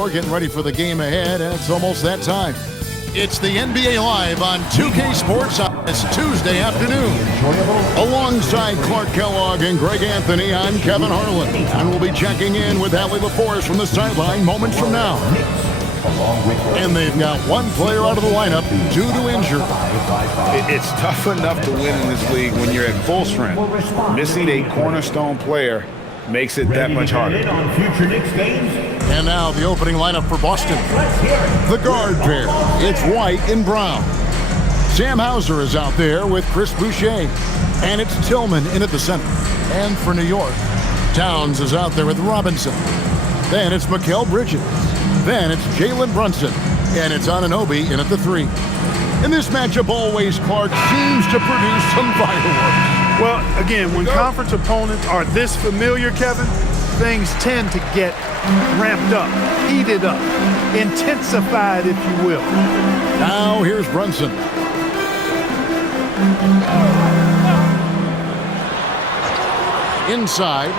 floor getting ready for the game ahead, and it's almost that time. It's the NBA Live on 2K Sports on this Tuesday afternoon. Alongside Clark Kellogg and Greg Anthony, I'm Kevin Harlan, and we'll be checking in with Allie LaForce from the sideline moments from now. And they've got one player out of the lineup due to injury. It's tough enough to win in this league when you're at full strength. Missing a cornerstone player makes it that much harder. And now the opening lineup for Boston. The guard pair, it's White and Brown. Sam Hauser is out there with Chris Boucher. And it's Tillman in at the center. And for New York, Towns is out there with Robinson. Then it's Mikal Bridges. Then it's Jalen Brunson. And it's Anunoby in at the 3. In this matchup, always Clark seems to produce some fireworks. Well, again, when conference opponents are this familiar, Kevin, things tend to get ramped up, heated up, intensified, if you will. Now here's Brunson. Inside.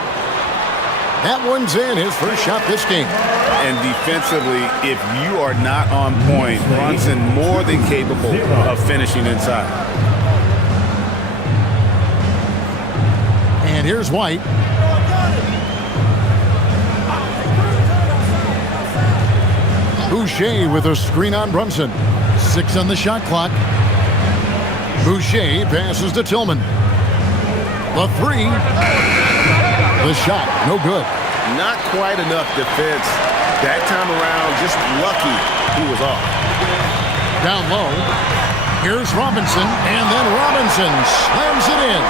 That one's in, his first shot this game. And defensively, if you are not on point, Brunson more than capable of finishing inside. And here's White. Boucher with a screen on Brunson. 6 on the shot clock. Boucher passes to Tillman. The 3. The shot, no good. Not quite enough defense. That time around, just lucky he was off. Down low. Here's Robinson, and then Robinson slams it in.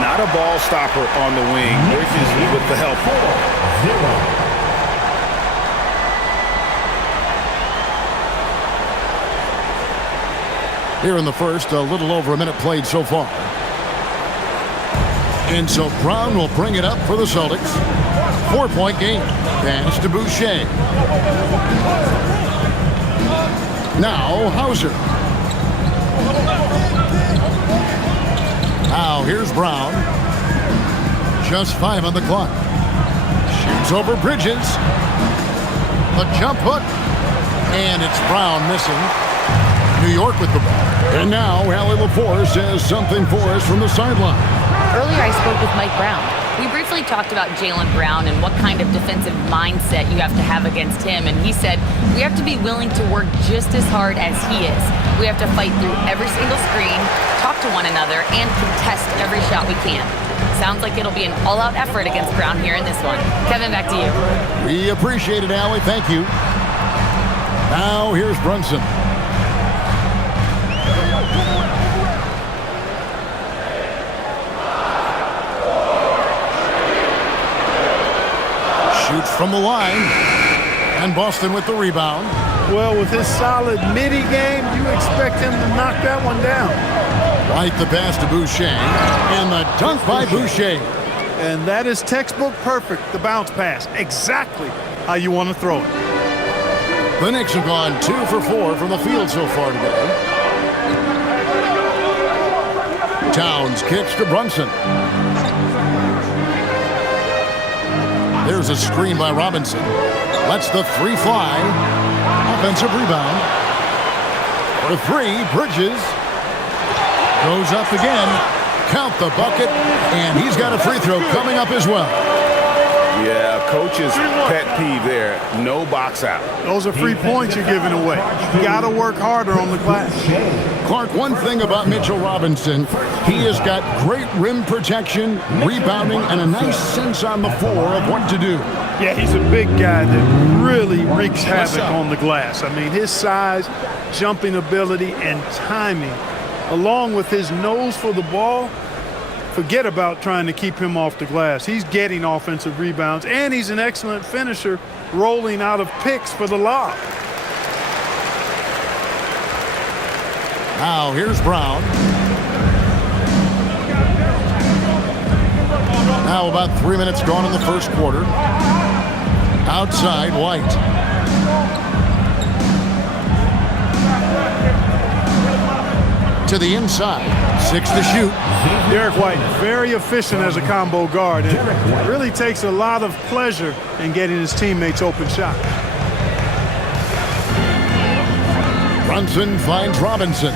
Not a ball stopper on the wing. Bridges with the help. 4-0. Here in the first, a little over a minute played so far. And so Brown will bring it up for the Celtics. 4-point game. Pass to Boucher. Now Hauser. Now here's Brown. Just 5 on the clock. Shoots over Bridges. The jump hook. And it's Brown missing. New York with the ball. And now Allie LaForce has something for us from the sideline. Earlier I spoke with Mike Brown. We briefly talked about Jaylen Brown and what kind of defensive mindset you have to have against him. And he said, we have to be willing to work just as hard as he is. We have to fight through every single screen, talk to one another, and contest every shot we can. Sounds like it'll be an all-out effort against Brown here in this one. Kevin, back to you. We appreciate it, Allie. Thank you. Now here's Brunson. Shoots from the line, and Boston with the rebound. Well, with his solid midi game, you expect him to knock that one down. White the pass to Boucher, and the dunk by Boucher. And that is textbook perfect, the bounce pass. Exactly how you want to throw it. The Knicks have gone 2 for 4 from the field so far today. Towns kicks to Brunson. There's a screen by Robinson. Lets the 3 fly. Offensive rebound. For 3, Bridges. Goes up again. Count the bucket. And he's got a free throw coming up as well. Yeah, coach's pet peeve there. No box out. Those are free points you're giving away. You got to work harder on the glass. Clark, one thing about Mitchell Robinson, he has got great rim protection, rebounding, and a nice sense on the floor of what to do. Yeah, he's a big guy that really wreaks havoc on the glass. I mean, his size, jumping ability, and timing, along with his nose for the ball, forget about trying to keep him off the glass. He's getting offensive rebounds, and he's an excellent finisher, rolling out of picks for the lob. Now here's Brown. Now about 3 minutes gone in the first quarter. Outside, White. To the inside. 6 to shoot. Derek White, very efficient as a combo guard. And really takes a lot of pleasure in getting his teammates open shot. Brunson finds Robinson.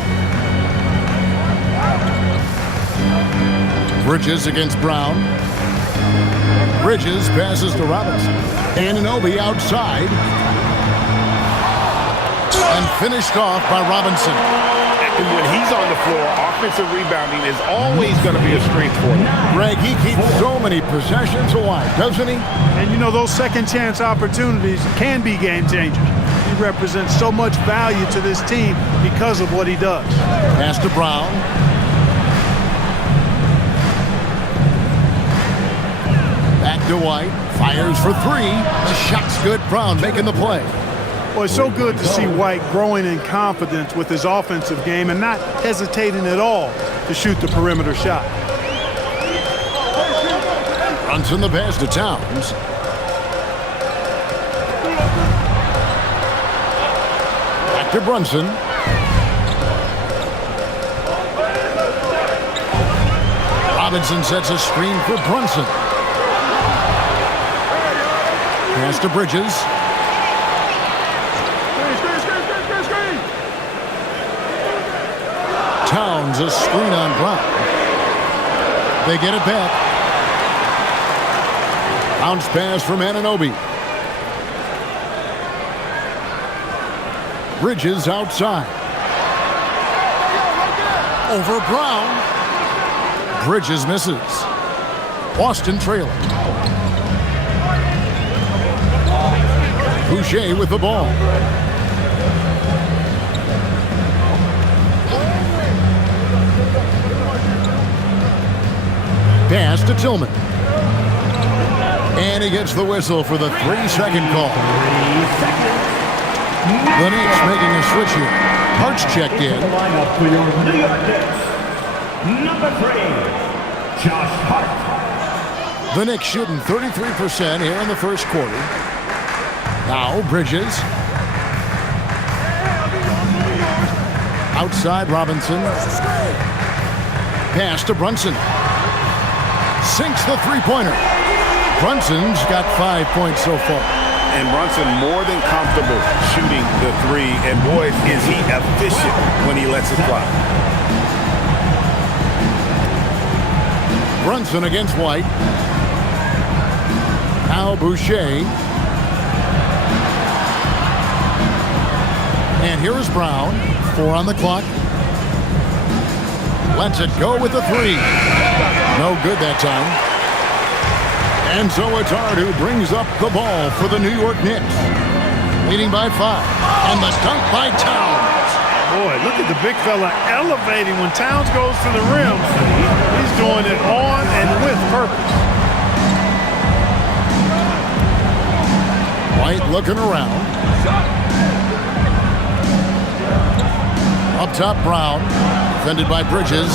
Bridges against Brown. Bridges passes to Robinson. Anunoby outside. And finished off by Robinson. And when he's on the floor, offensive rebounding is always going to be a strength for him. Greg, he keeps so many possessions alive, doesn't he? And, you know, those second-chance opportunities can be game-changers. He represents so much value to this team because of what he does. Pass to Brown. Back to White. Fires for three. The shot's good. Brown making the play. Well, it's so good to see White growing in confidence with his offensive game and not hesitating at all to shoot the perimeter shot. Brunson the pass to Towns. Back to Brunson. Robinson sets a screen for Brunson. Pass to Bridges. Towns a screen on Brown. They get it back. Bounce pass from Anunoby. Bridges outside. Over Brown. Bridges misses. Boston trailing. Boucher with the ball. Pass to Tillman. And he gets the whistle for the 3-second call. The Knicks making a switch here. Hart's checked in. Lineup for your New York Knicks. Number 3, Josh Hart. The Knicks shooting 33% here in the first quarter. Now Bridges. Outside Robinson. Pass to Brunson. Sinks the three-pointer. Brunson's got 5 points so far. And Brunson more than comfortable shooting the three. And boy, is he efficient when he lets it fly. Brunson against White. Now Boucher. And here is Brown. 4 on the clock. Lets it go with the three. No good that time. And so it's Hart who brings up the ball for the New York Knicks. Leading by 5. And the dunk by Towns. Boy, look at the big fella elevating when Towns goes to the rim. He's doing it on and with purpose. White looking around. Up top, Brown. Defended by Bridges.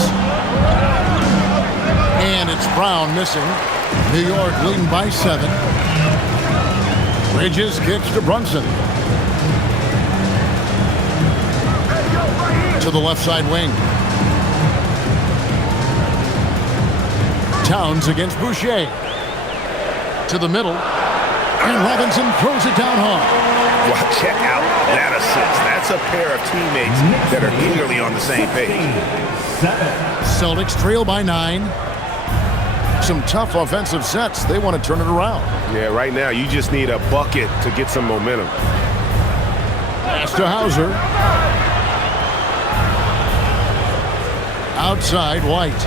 And it's Brown missing. New York leading by 7. Bridges kicks to Brunson. To the left side wing. Towns against Boucher. To the middle. And Robinson throws it down hard. Well, check out that assist. That's a pair of teammates that are clearly on the same page. Celtics trail by 9. Some tough offensive sets. They want to turn it around. Yeah, right now you just need a bucket to get some momentum. Pass to Hauser. Outside, White.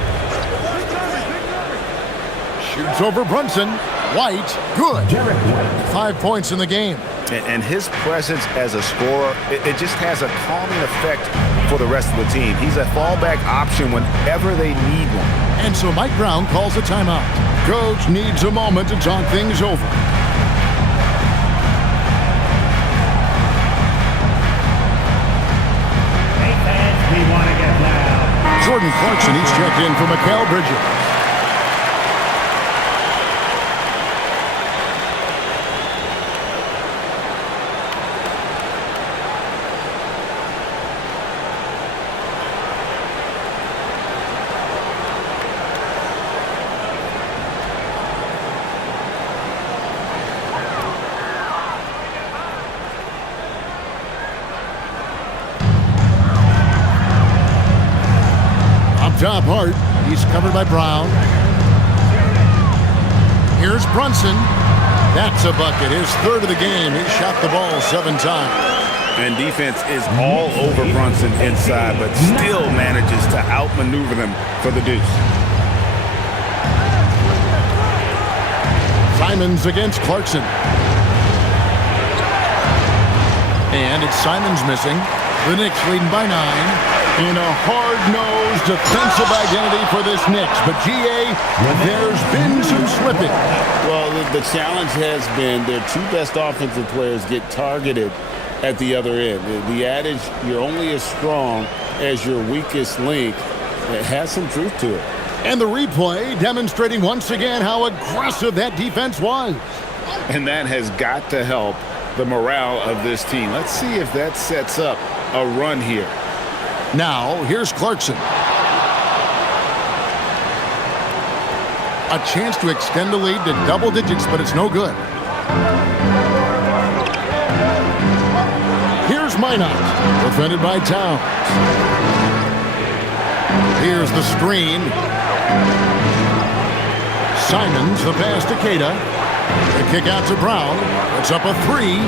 Shoots over Brunson. White, good. 5 points in the game. And his presence as a scorer, it just has a calming effect for the rest of the team. He's a fallback option whenever they need one. And so Mike Brown calls a timeout. Coach needs a moment to talk things over. Hey fans, we want to get loud. Jordan Clarkson, he's checked in for Mikal Bridges. Up top, Hart. He's covered by Brown. Here's Brunson. That's a bucket. His third of the game. He shot the ball 7 times. And defense is all over Brunson inside, but still manages to outmaneuver them for the deuce. Simons against Clarkson. And it's Simons missing. The Knicks leading by 9. In a hard-nosed defensive identity for this Knicks. But, G.A., there's been some slipping. Well, the challenge has been their 2 best offensive players get targeted at the other end. The adage, you're only as strong as your weakest link, it has some truth to it. And the replay demonstrating once again how aggressive that defense was. And that has got to help the morale of this team. Let's see if that sets up a run here. Now, here's Clarkson. A chance to extend the lead to double digits, but it's no good. Here's Minot, defended by Towns. Here's the screen. Simons, the pass to Queta. The kick out to Brown. It's up a 3.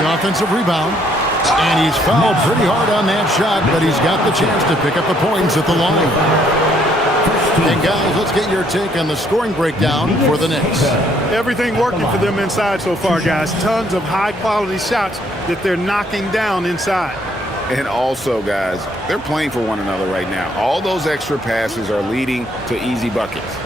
The offensive rebound. And he's fouled pretty hard on that shot, but he's got the chance to pick up the points at the line. And guys, let's get your take on the scoring breakdown for the Knicks. Everything working for them inside so far, guys. Tons of high-quality shots that they're knocking down inside. And also, guys, they're playing for one another right now. All those extra passes are leading to easy buckets.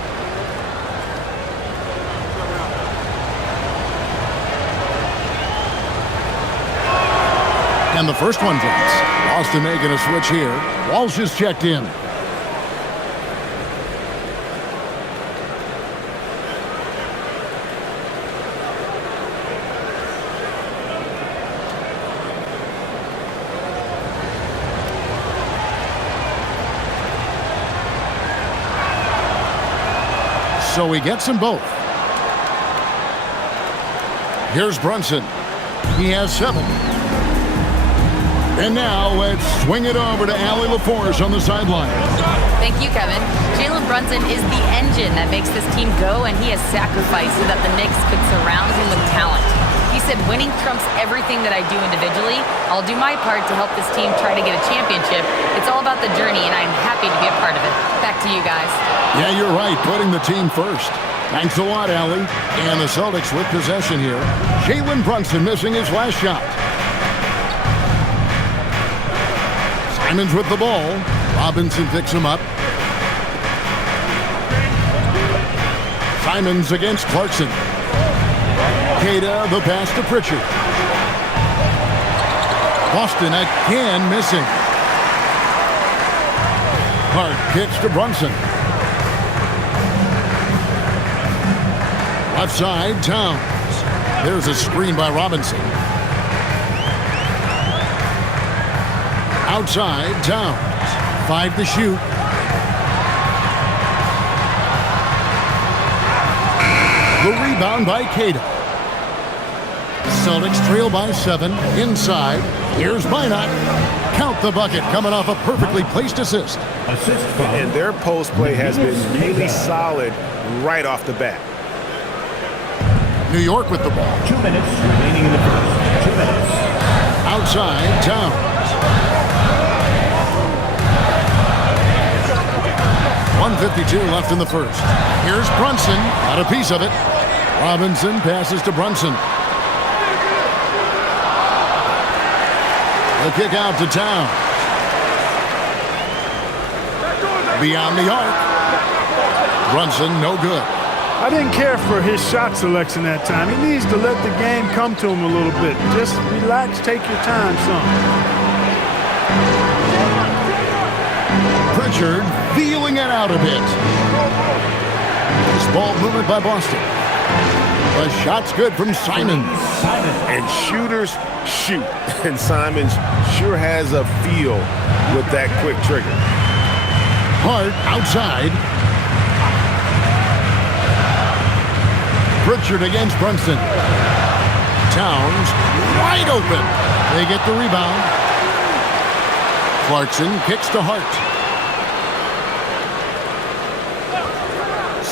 And the first one drops. Boston making a switch here. Walsh is checked in. So he gets them both. Here's Brunson. He has 7. And now let's swing it over to Allie LaForce on the sideline. Thank you, Kevin. Jalen Brunson is the engine that makes this team go, and he has sacrificed so that the Knicks could surround him with talent. He said, winning trumps everything that I do individually. I'll do my part to help this team try to get a championship. It's all about the journey, and I'm happy to be a part of it. Back to you guys. Yeah, you're right, putting the team first. Thanks a lot, Allie. And the Celtics with possession here. Jalen Brunson missing his last shot. Simons with the ball. Robinson picks him up. Simons against Clarkson. Queta, the pass to Pritchard. Boston again missing. Hart kicks to Brunson. Left side, Towns. There's a screen by Robinson. Outside, Towns. 5 to shoot. The rebound by Queta. Celtics trail by 7. Inside. Here's Minot. Count the bucket coming off a perfectly placed assist. And their post play has been really solid right off the bat. New York with the ball. 2 minutes remaining in the first. 2 minutes. Outside, Towns. 1:52 left in the first. Here's Brunson. Got a piece of it. Robinson passes to Brunson. The kick out to Towns. Beyond the arc. Brunson, no good. I didn't care for his shot selection that time. He needs to let the game come to him a little bit. Just relax, take your time, son. Pritchard feeling it out a bit. This ball movement by Boston. The shot's good from Simons. And shooters shoot. And Simons sure has a feel with that quick trigger. Hart outside. Pritchard against Brunson. Towns wide open. They get the rebound. Clarkson kicks to Hart.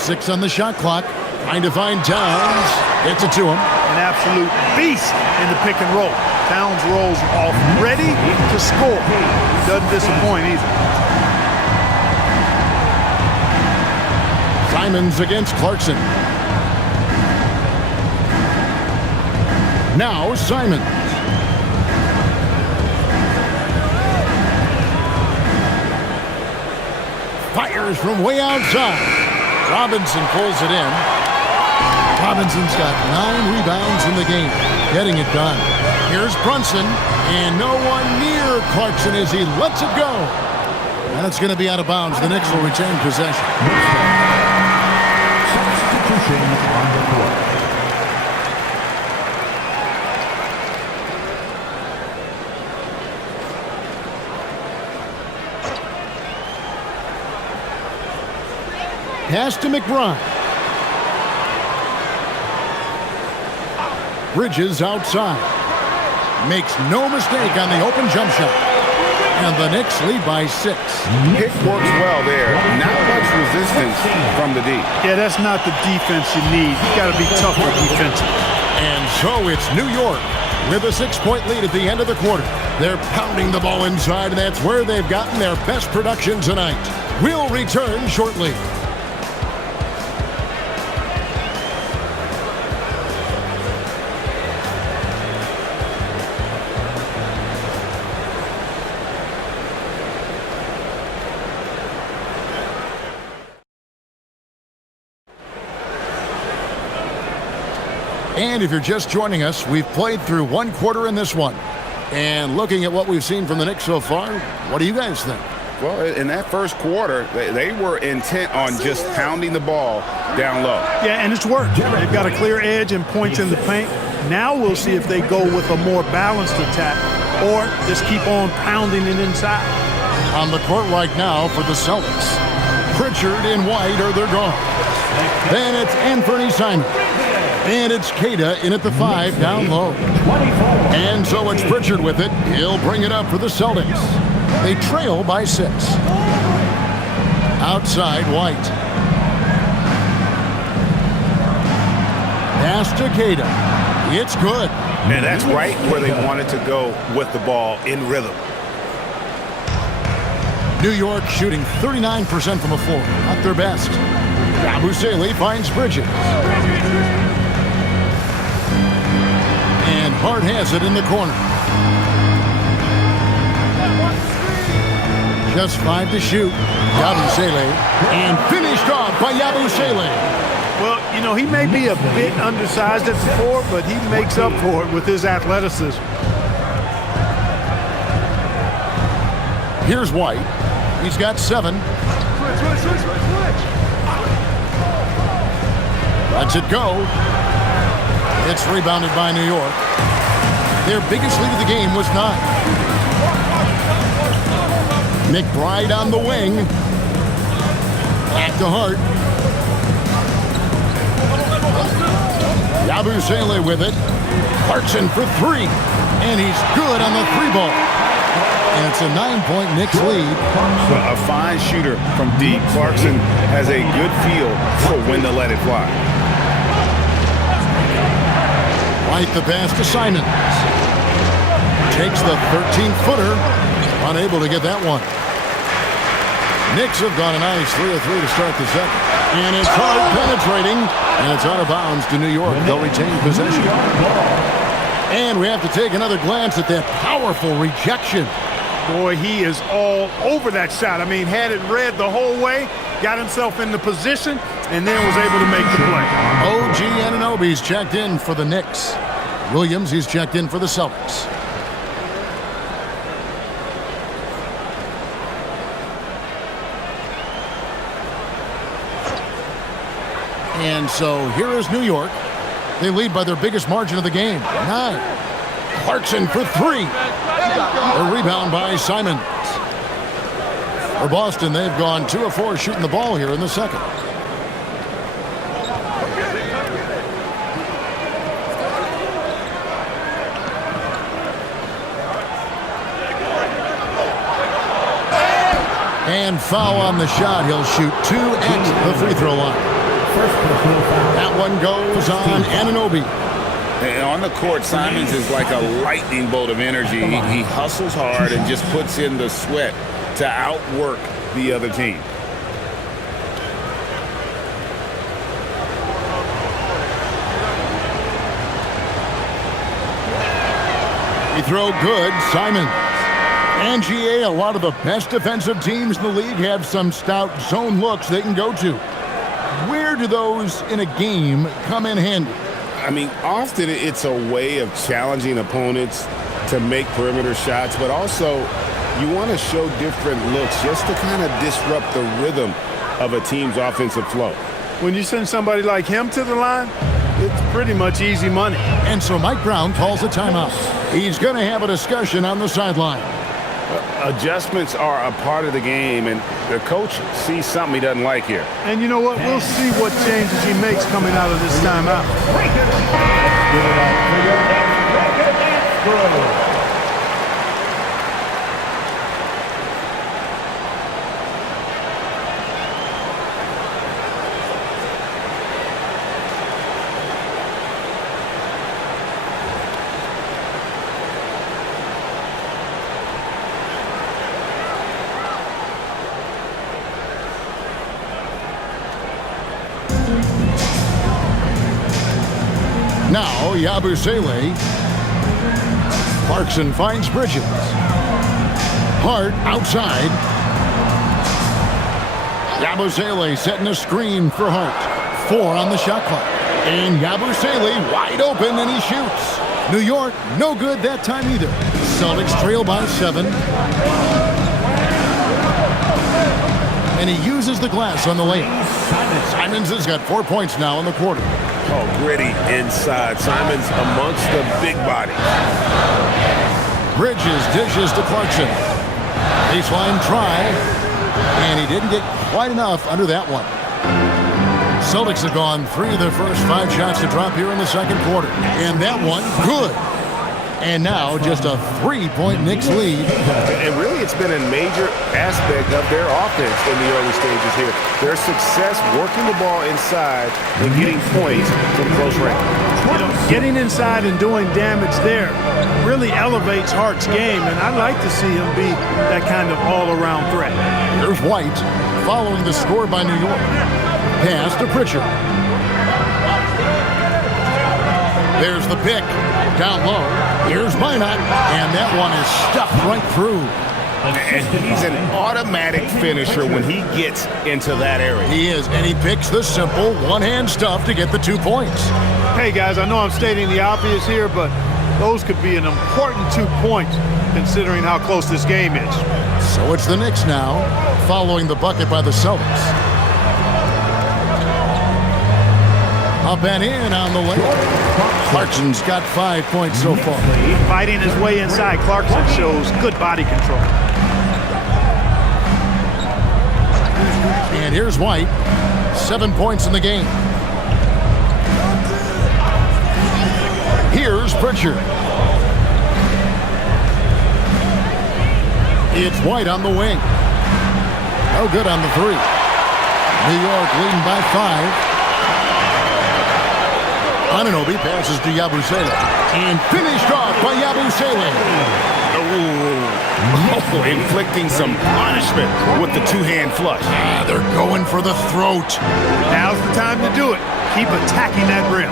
6 on the shot clock. Trying to find Towns. Gets it to him. An absolute beast in the pick and roll. Towns rolls off ready to score. Doesn't disappoint either. Simons against Clarkson. Now Simons. Fires from way outside. Robinson pulls it in. Robinson's got 9 rebounds in the game. Getting it done. Here's Brunson. And no one near Clarkson as he lets it go. And it's going to be out of bounds. The Knicks will retain possession. Substitution on the court. Pass to McBride. Bridges outside. Makes no mistake on the open jump shot. And the Knicks lead by 6. Pick works well there. Not much resistance from the D. Yeah, that's not the defense you need. You got to be tougher defensively. And so it's New York with a 6-point lead at the end of the quarter. They're pounding the ball inside, and that's where they've gotten their best production tonight. We'll return shortly. And if you're just joining us, we've played through 1 quarter in this one. And looking at what we've seen from the Knicks so far, what do you guys think? Well, in that first quarter, they were intent on just pounding the ball down low. Yeah, and it's worked. They've got a clear edge and points in the paint. Now we'll see if they go with a more balanced attack or just keep on pounding it inside. On the court right now for the Celtics, Pritchard and White are their guards. Then it's Anthony Simons. And it's Queta in at the 5 down low. And so it's Pritchard with it. He'll bring it up for the Celtics. They trail by 6. Outside White. Pass to Queta. It's good. And that's right where they wanted to go with the ball in rhythm. New York shooting 39% from the floor. Not their best. Yabusele finds Bridges. And Hart has it in the corner. Just 5 to shoot. Yabusele. And finished off by Yabusele. Well, you know, he may be a bit undersized at the 4, but he makes up for it with his athleticism. Here's White. He's got 7. Lets it go. It's rebounded by New York. Their biggest lead of the game was 9. McBride on the wing. Back to Hart. Yabusele with it. Clarkson for 3. And he's good on the 3-ball. And it's a 9-point Knicks lead. A fine shooter from deep. Clarkson has a good feel for when to let it fly. White the pass to Simons. Takes the 13-footer. Unable to get that one. Knicks have gone a nice 3-3 to start the second. And it's hard penetrating. And it's out of bounds to New York. They'll retain possession. And we have to take another glance at that powerful rejection. Boy, he is all over that shot. I mean, had it read the whole way, got himself in the position, and then was able to make the play. OG Anunoby's checked in for the Knicks. Williams, he's checked in for the Celtics. And so here is New York. They lead by their biggest margin of the game, 9. Clarkson for 3. A rebound by Simons. For Boston, they've gone 2 of 4 shooting the ball here in the second. And foul on the shot. He'll shoot 2 at the free throw line. First personal foul. That one goes on Anunoby. And on the court, Simons is like a lightning bolt of energy. He hustles hard and just puts in the sweat to outwork the other team. We throw good, Simons. And GA, a lot of the best defensive teams in the league have some stout zone looks they can go to. Where do those in a game come in handy? I mean, often it's a way of challenging opponents to make perimeter shots, but also you want to show different looks just to kind of disrupt the rhythm of a team's offensive flow. When you send somebody like him to the line, it's pretty much easy money. And so Mike Brown calls a timeout. He's going to have a discussion on the sideline. Adjustments are a part of the game, and the coach sees something he doesn't like here. And you know what? We'll see what changes he makes coming out of this timeout. Give it up for your next record dance crew. Now, Yabusele. Clarkson finds Bridges. Hart outside. Yabusele setting a screen for Hart. 4 on the shot clock. And Yabusele wide open, and he shoots. New York, no good that time either. Celtics trail by 7. And he uses the glass on the layup. Simons has got 4 points now in the quarter. Oh, gritty inside. Simons amongst the big bodies. Bridges dishes to Clarkson. Baseline try. And he didn't get quite enough under that one. Celtics have gone 3 of their first 5 shots to drop here in the second quarter. And that one, good. And now just a 3-point Knicks lead. And really, it's been a major aspect of their offense in the early stages here. Their success working the ball inside and getting points from close range. You know, getting inside and doing damage there really elevates Hart's game, and I'd like to see him be that kind of all-around threat. Here's White following the score by New York. Pass to Pritchard. There's the pick. Down low. Here's Minot. And that one is stuffed right through. And he's an automatic finisher when he gets into that area. He is, and he picks the simple one-hand stuff to get the 2 points. Hey, guys, I know I'm stating the obvious here, but those could be an important 2 points considering how close this game is. So it's the Knicks now, following the bucket by the Celtics. Up and in on the layup. Clarkson's got 5 points so far. Fighting his way inside, Clarkson shows good body control. And here's White. 7 points in the game. Here's Pritchard. It's White on the wing. No good on the 3. New York leading by 5. Anunoby passes to Yabusele. And finished off by Yabusele. Oh, inflicting some punishment with the 2-hand flush. They're going for the throat. Now's the time to do it. Keep attacking that rim.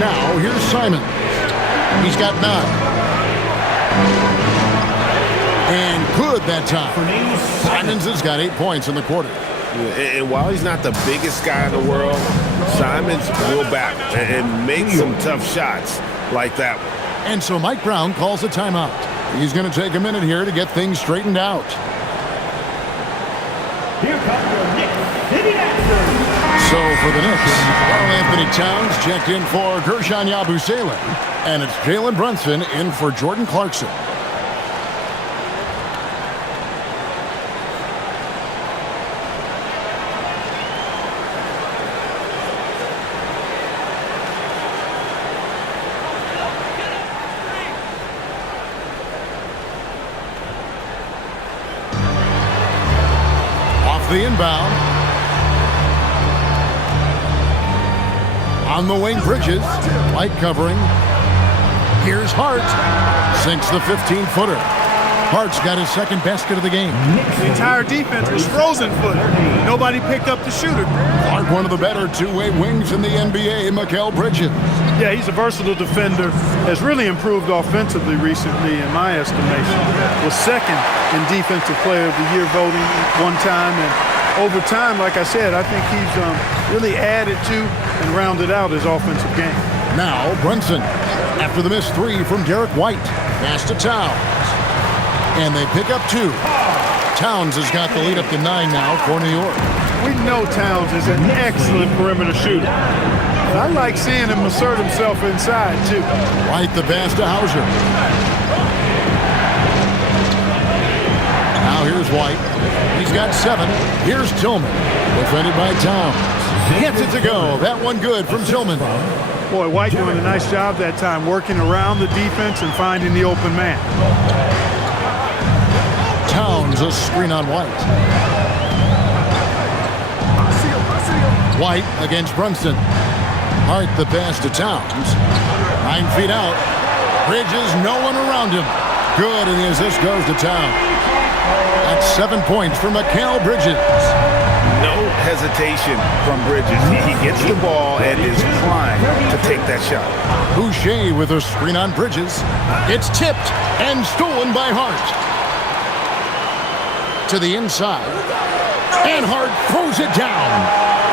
Now, here's Simons. He's got 9. And good that time. Simons has got 8 points in the quarter. And while he's not the biggest guy in the world, Simons will battle and make some tough shots like that one. And so Mike Brown calls a timeout. He's going to take a minute here to get things straightened out. Here comes your Knicks City Raptors. So for the Knicks, Karl Anthony Towns checked in for Gershon Yabusele. And it's Jalen Brunson in for Jordan Clarkson. The inbound. On the wing, Bridges. Light covering. Here's Hart. Sinks the 15-footer. Hart's got his second basket of the game. The entire defense was frozen-footed. Nobody picked up the shooter. Hart, one of the better two-way wings in the NBA, Mikal Bridges. Yeah, he's a versatile defender. Has really improved offensively recently, in my estimation. Was second in Defensive Player of the Year voting one time. And over time, like I said, I think he's really added to and rounded out his offensive game. Now, Brunson, after the missed three from Derek White. Pass to Towns. And they pick up 2. Towns has got the lead up to 9 now for New York. We know Towns is an excellent perimeter shooter. And I like seeing him assert himself inside, too. White the pass to Hauser. Now here's White. He's got 7. Here's Tillman. Defended by Towns. Gets it to go. That one good from Tillman. Boy, White doing a nice job that time, working around the defense and finding the open man. Towns a screen on White. White against Brunson. Hart the pass to Towns. 9 feet out. Bridges, no one around him. Good, and the assist goes to Towns. That's 7 points for Mikal Bridges. No hesitation from Bridges. He gets the ball and is primed to take that shot. Boucher with a screen on Bridges. It's tipped and stolen by Hart. To the inside. And Hart throws it down.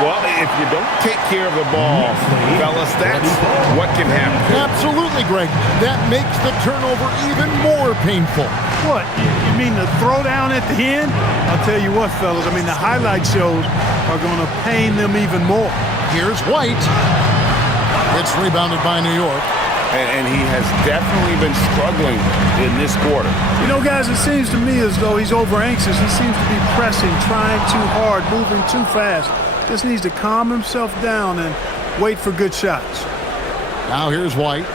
Well, if you don't take care of the ball, fellas, that's what can happen. Absolutely, Greg. That makes the turnover even more painful. What? You mean the throwdown at the end? I'll tell you what, fellas. I mean, the highlight shows are going to pain them even more. Here's White. It's rebounded by New York. And he has definitely been struggling in this quarter. You know, guys, it seems to me as though he's over-anxious. He seems to be pressing, trying too hard, moving too fast. Just needs to calm himself down and wait for good shots. Now here's White.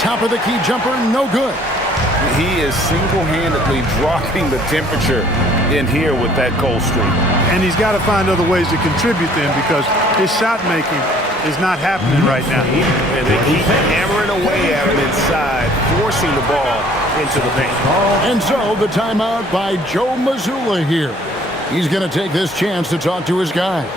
Top of the key jumper, no good. He is single-handedly dropping the temperature in here with that cold streak. And he's got to find other ways to contribute then, because his shot making is not happening right now. And they keep hammering away at him inside, forcing the ball into the paint. And so the timeout by Joe Mazzulla here. He's going to take this chance to talk to his guys.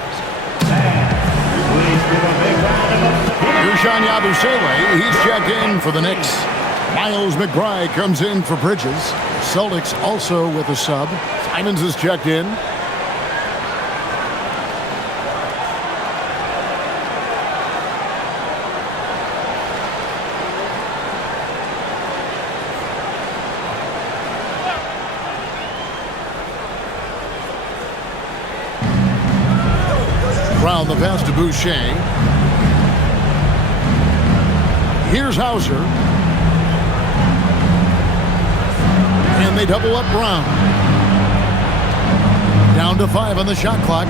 Dushan Yabusele, he's checked in for the Knicks. Miles McBride comes in for Bridges. Celtics also with a sub. Simons is checked in. Brown the pass to Boucher. Here's Hauser. And they double up Brown. Down to 5 on the shot clock.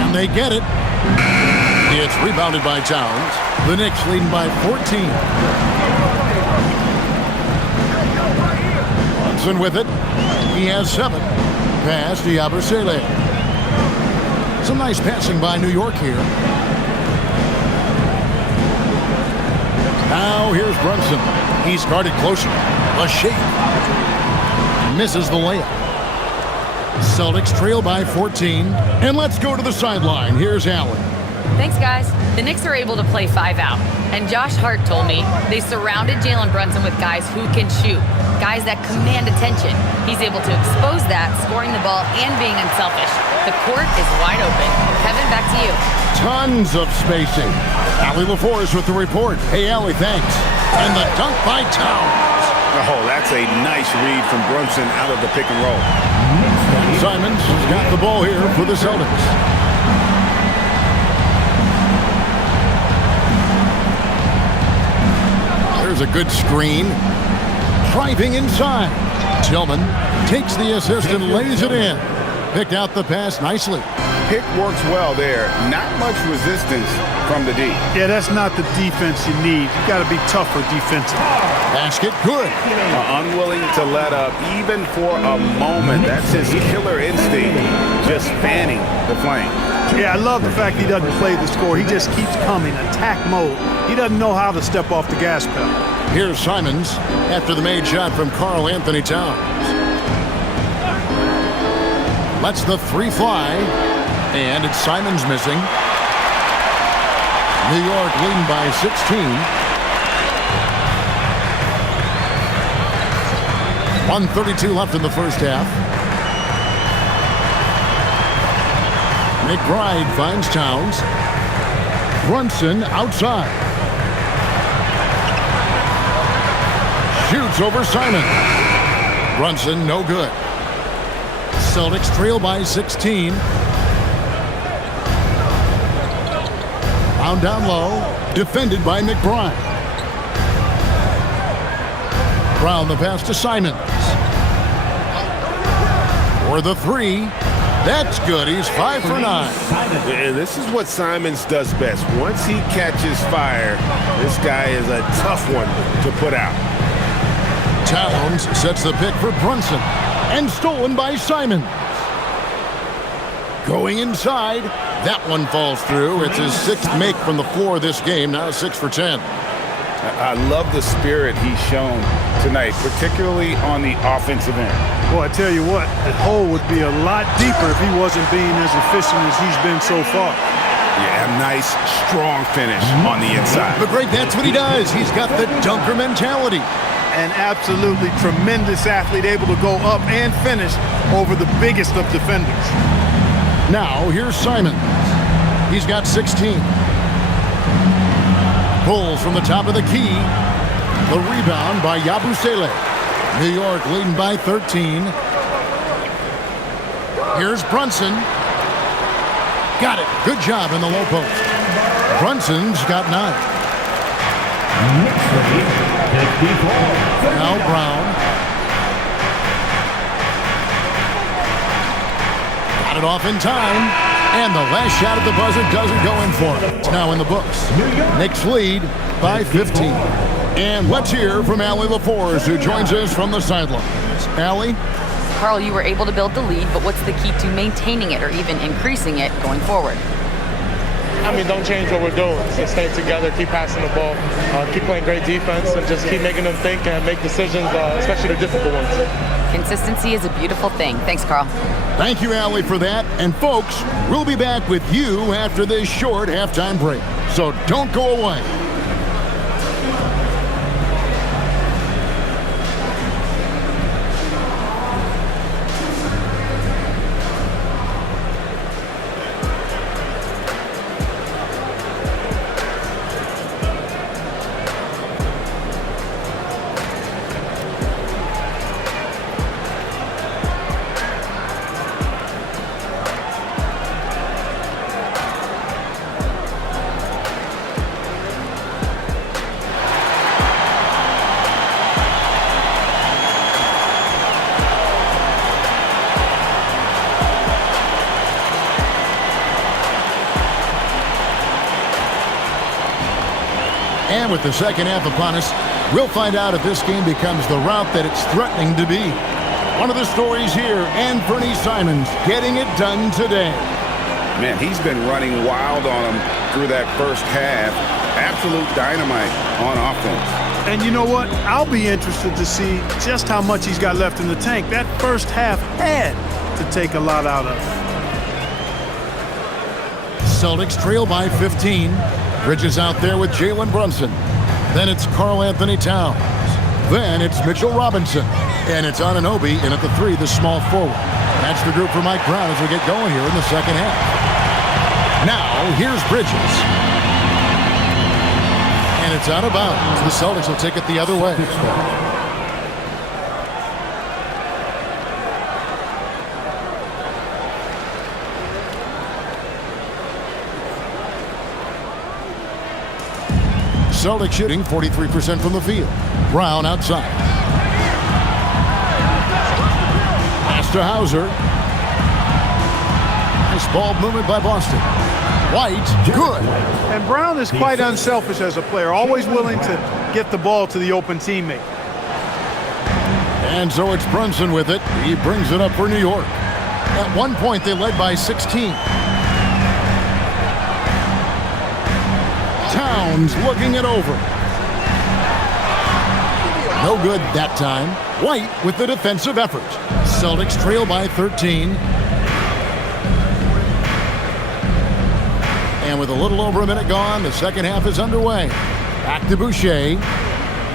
And they get it. It's rebounded by Towns. The Knicks leading by 14. Brunson with it. He has 7. Pass to Yabusele. Some nice passing by New York here. Now here's Brunson. He's guarded closer. A shake. Misses the layup. Celtics trail by 14. And let's go to the sideline. Here's Allen. Thanks, guys. The Knicks are able to play 5 out. And Josh Hart told me they surrounded Jalen Brunson with guys who can shoot, guys that command attention. He's able to expose that, scoring the ball and being unselfish. The court is wide open. Kevin, back to you. Tons of spacing. Allie LaForce with the report. Hey, Allie, thanks. And the dunk by Towns. Oh, that's a nice read from Brunson out of the pick and roll. Simons has got the ball here for the Celtics. There's a good screen. Driving inside. Tillman takes the assist and lays it in. Picked out the pass nicely. Pick works well there. Not much resistance from the D. Yeah, that's not the defense you need. You got to be tougher defensively. Basket, good. Unwilling to let up even for a moment. That's his killer instinct, just fanning the flame. Yeah, I love the fact he doesn't play the score. He just keeps coming, attack mode. He doesn't know how to step off the gas pedal. Here's Simons after the made shot from Karl Anthony Towns. Lets the three fly, and it's Simons missing. New York leading by 16. 1:32 left in the first half. McBride finds Towns. Brunson outside. Shoots over Simon. Brunson no good. Celtics trail by 16. Found down low. Defended by McBride. Brown the pass to Simons. For the three. That's good. He's 5 for 9. And this is what Simons does best. Once he catches fire, this guy is a tough one to put out. Towns sets the pick for Brunson. And stolen by Simons. Going inside. That one falls through. It's his 6th make from the floor this game. Now 6 for 10. I love the spirit he's shown tonight, particularly on the offensive end. Boy, I tell you what, the hole would be a lot deeper if he wasn't being as efficient as he's been so far. Yeah, a nice, strong finish on the inside. But Greg, that's what he does. He's got the dunker mentality. An absolutely tremendous athlete, able to go up and finish over the biggest of defenders. Now, here's Simons. He's got 16. Pulls from the top of the key. The rebound by Yabusele. New York leading by 13. Here's Brunson. Got it. Good job in the low post. Brunson's got 9. Now Brown. Got it off in time. And the last shot at the buzzer doesn't go in for him. It's now in the books. Knicks lead by 15. And let's hear from Allie LaForce, who joins us from the sidelines. Allie? Karl, you were able to build the lead, but what's the key to maintaining it or even increasing it going forward? I mean, don't change what we're doing. Just stay together, keep passing the ball, keep playing great defense, and just keep making them think and make decisions, especially the difficult ones. Consistency is a beautiful thing. Thanks, Karl. Thank you, Allie, for that. And folks, we'll be back with you after this short halftime break. So don't go away. And with the second half upon us, we'll find out if this game becomes the route that it's threatening to be. One of the stories here, Anthony Simons getting it done today. Man, he's been running wild on him through that first half. Absolute dynamite on offense. And you know what? I'll be interested to see just how much he's got left in the tank. That first half had to take a lot out of it. Celtics trail by 15. Bridges out there with Jalen Brunson. Then it's Karl Anthony Towns. Then it's Mitchell Robinson. And it's Anunoby in at the 3, the small forward. That's the group for Mike Brown as we get going here in the second half. Now, here's Bridges. And it's out of bounds. The Celtics will take it the other way. Celtics shooting 43% from the field. Brown outside. Pass to Hauser. Nice ball movement by Boston. White, good. And Brown is quite unselfish as a player, always willing to get the ball to the open teammate. And so it's Brunson with it. He brings it up for New York. At one point, they led by 16. Towns looking it over. No good that time. White with the defensive effort. Celtics trail by 13. And with a little over a minute gone, the second half is underway. Back to Boucher.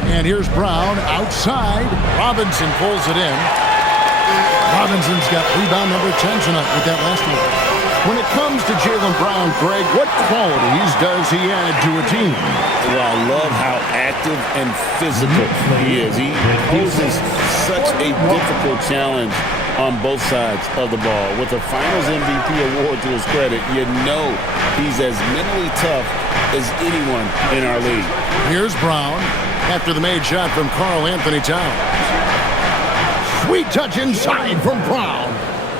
And here's Brown outside. Robinson pulls it in. Robinson's got rebound number 10 tonight with that last one. When it comes to Jaylen Brown, Greg, what qualities does he add to a team? Well, I love how active and physical he is. He poses such a difficult challenge on both sides of the ball. With a Finals MVP award to his credit, you know he's as mentally tough as anyone in our league. Here's Brown after the made shot from Karl Anthony Towns. Sweet touch inside from Brown.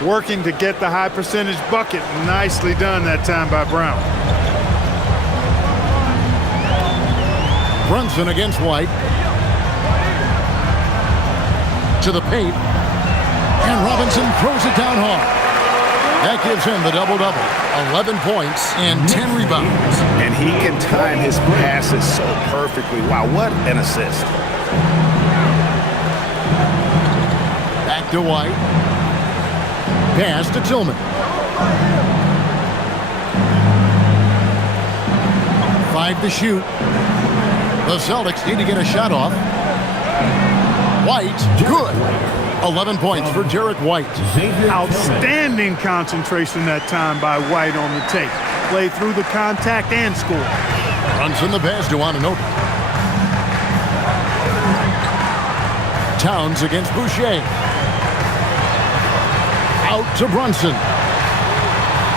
Working to get the high percentage bucket. Nicely done that time by Brown. Brunson against White. To the paint. And Robinson throws it down hard. That gives him the double-double. 11 points and 10 rebounds. And he can time his passes so perfectly. Wow, what an assist. Back to White. Pass to Tillman. 5 to shoot. The Celtics need to get a shot off. White, good. 11 points for Derek White. Outstanding concentration that time by White on the take. Played through the contact and scored. Brunson the pass to Anunoby. Towns against Boucher. Out to Brunson.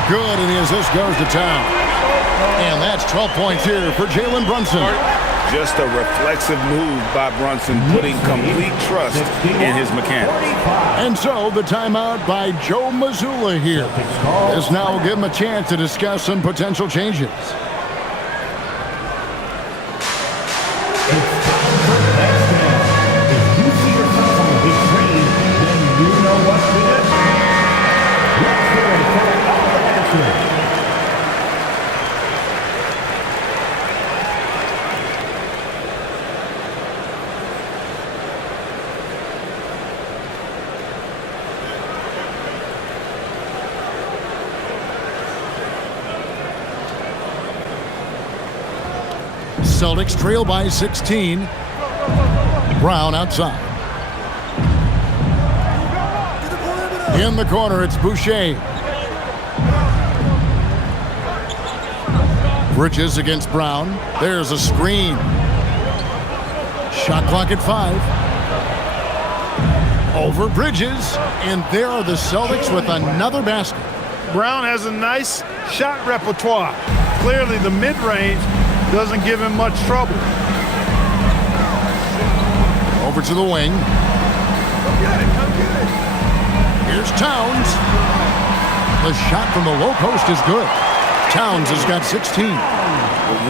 Good, and the assist goes to Towns. And that's 12 points here for Jalen Brunson. Just a reflexive move by Brunson, putting complete trust in his mechanics. And so the timeout by Joe Mazzulla here. This now will give him a chance to discuss some potential changes. If you see yourself on a big screen, then you know what to do. Let's hear it for all the answers. Celtics trail by 16. Brown outside. In the corner, it's Boucher. Bridges against Brown. There's a screen. Shot clock at 5. Over Bridges. And there are the Celtics with another basket. Brown has a nice shot repertoire. Clearly the mid-range doesn't give him much trouble. Over to the wing. Here's Towns. The shot from the low post is good. Towns has got 16.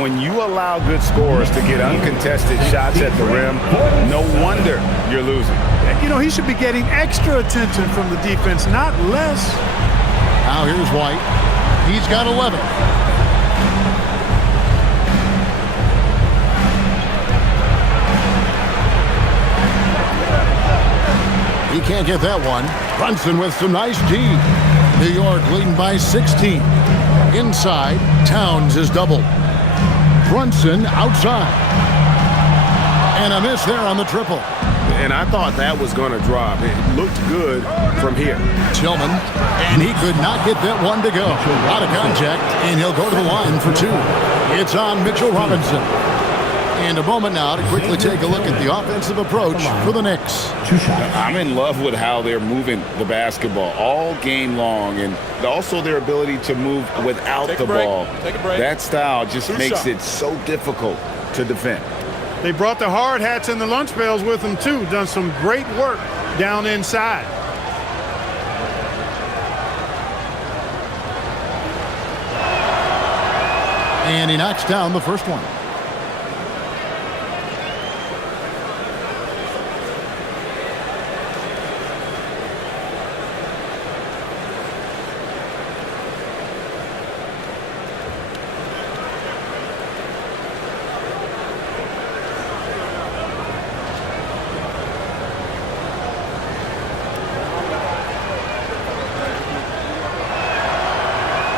When you allow good scorers to get uncontested shots at the rim, no wonder you're losing. You know, he should be getting extra attention from the defense, not less. Now here's White. He's got 11. He can't get that one. Brunson with some nice D. New York leading by 16. Inside, Towns is doubled. Brunson outside. And a miss there on the triple. And I thought that was going to drop. It looked good from here. Tillman, and he could not get that one to go. Out of contact, and he'll go to the line for 2. It's on Mitchell Robinson. And a moment now to quickly take a look at the offensive approach for the Knicks. I'm in love with how they're moving the basketball all game long, and also their ability to move without the ball. That style just makes it so difficult to defend. They brought the hard hats and the lunch pails with them too. Done some great work down inside. And he knocks down the first one.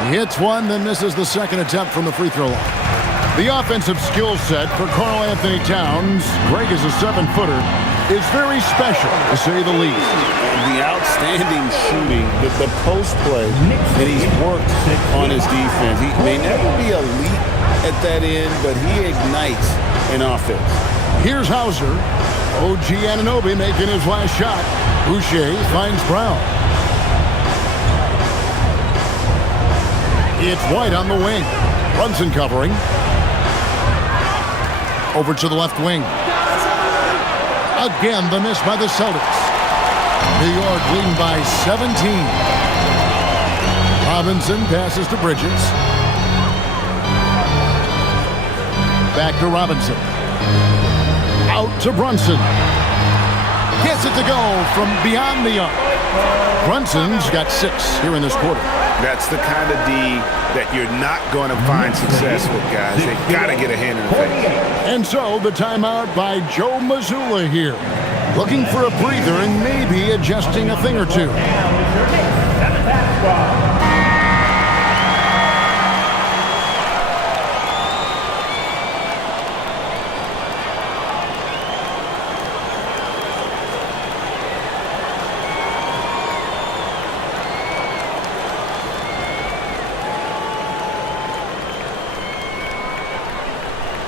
He hits one, then misses the second attempt from the free throw line. The offensive skill set for Karl Anthony Towns, Greg is a 7-footer, is very special, to say the least. The outstanding shooting, the post play, and he's worked on his defense. He may never be elite at that end, but he ignites an offense. Here's Hauser. OG Anunoby making his last shot. Boucher finds Brown. It's White on the wing. Brunson covering. Over to the left wing. Again, the miss by the Celtics. New York leading by 17. Robinson passes to Bridges. Back to Robinson. Out to Brunson. Gets it to go from beyond the arc. Brunson's got 6 here in this quarter. That's the kind of D that you're not going to find success with, guys. They got to get a hand in the face. And so the timeout by Joe Mazzulla here. Looking for a breather and maybe adjusting a thing or two.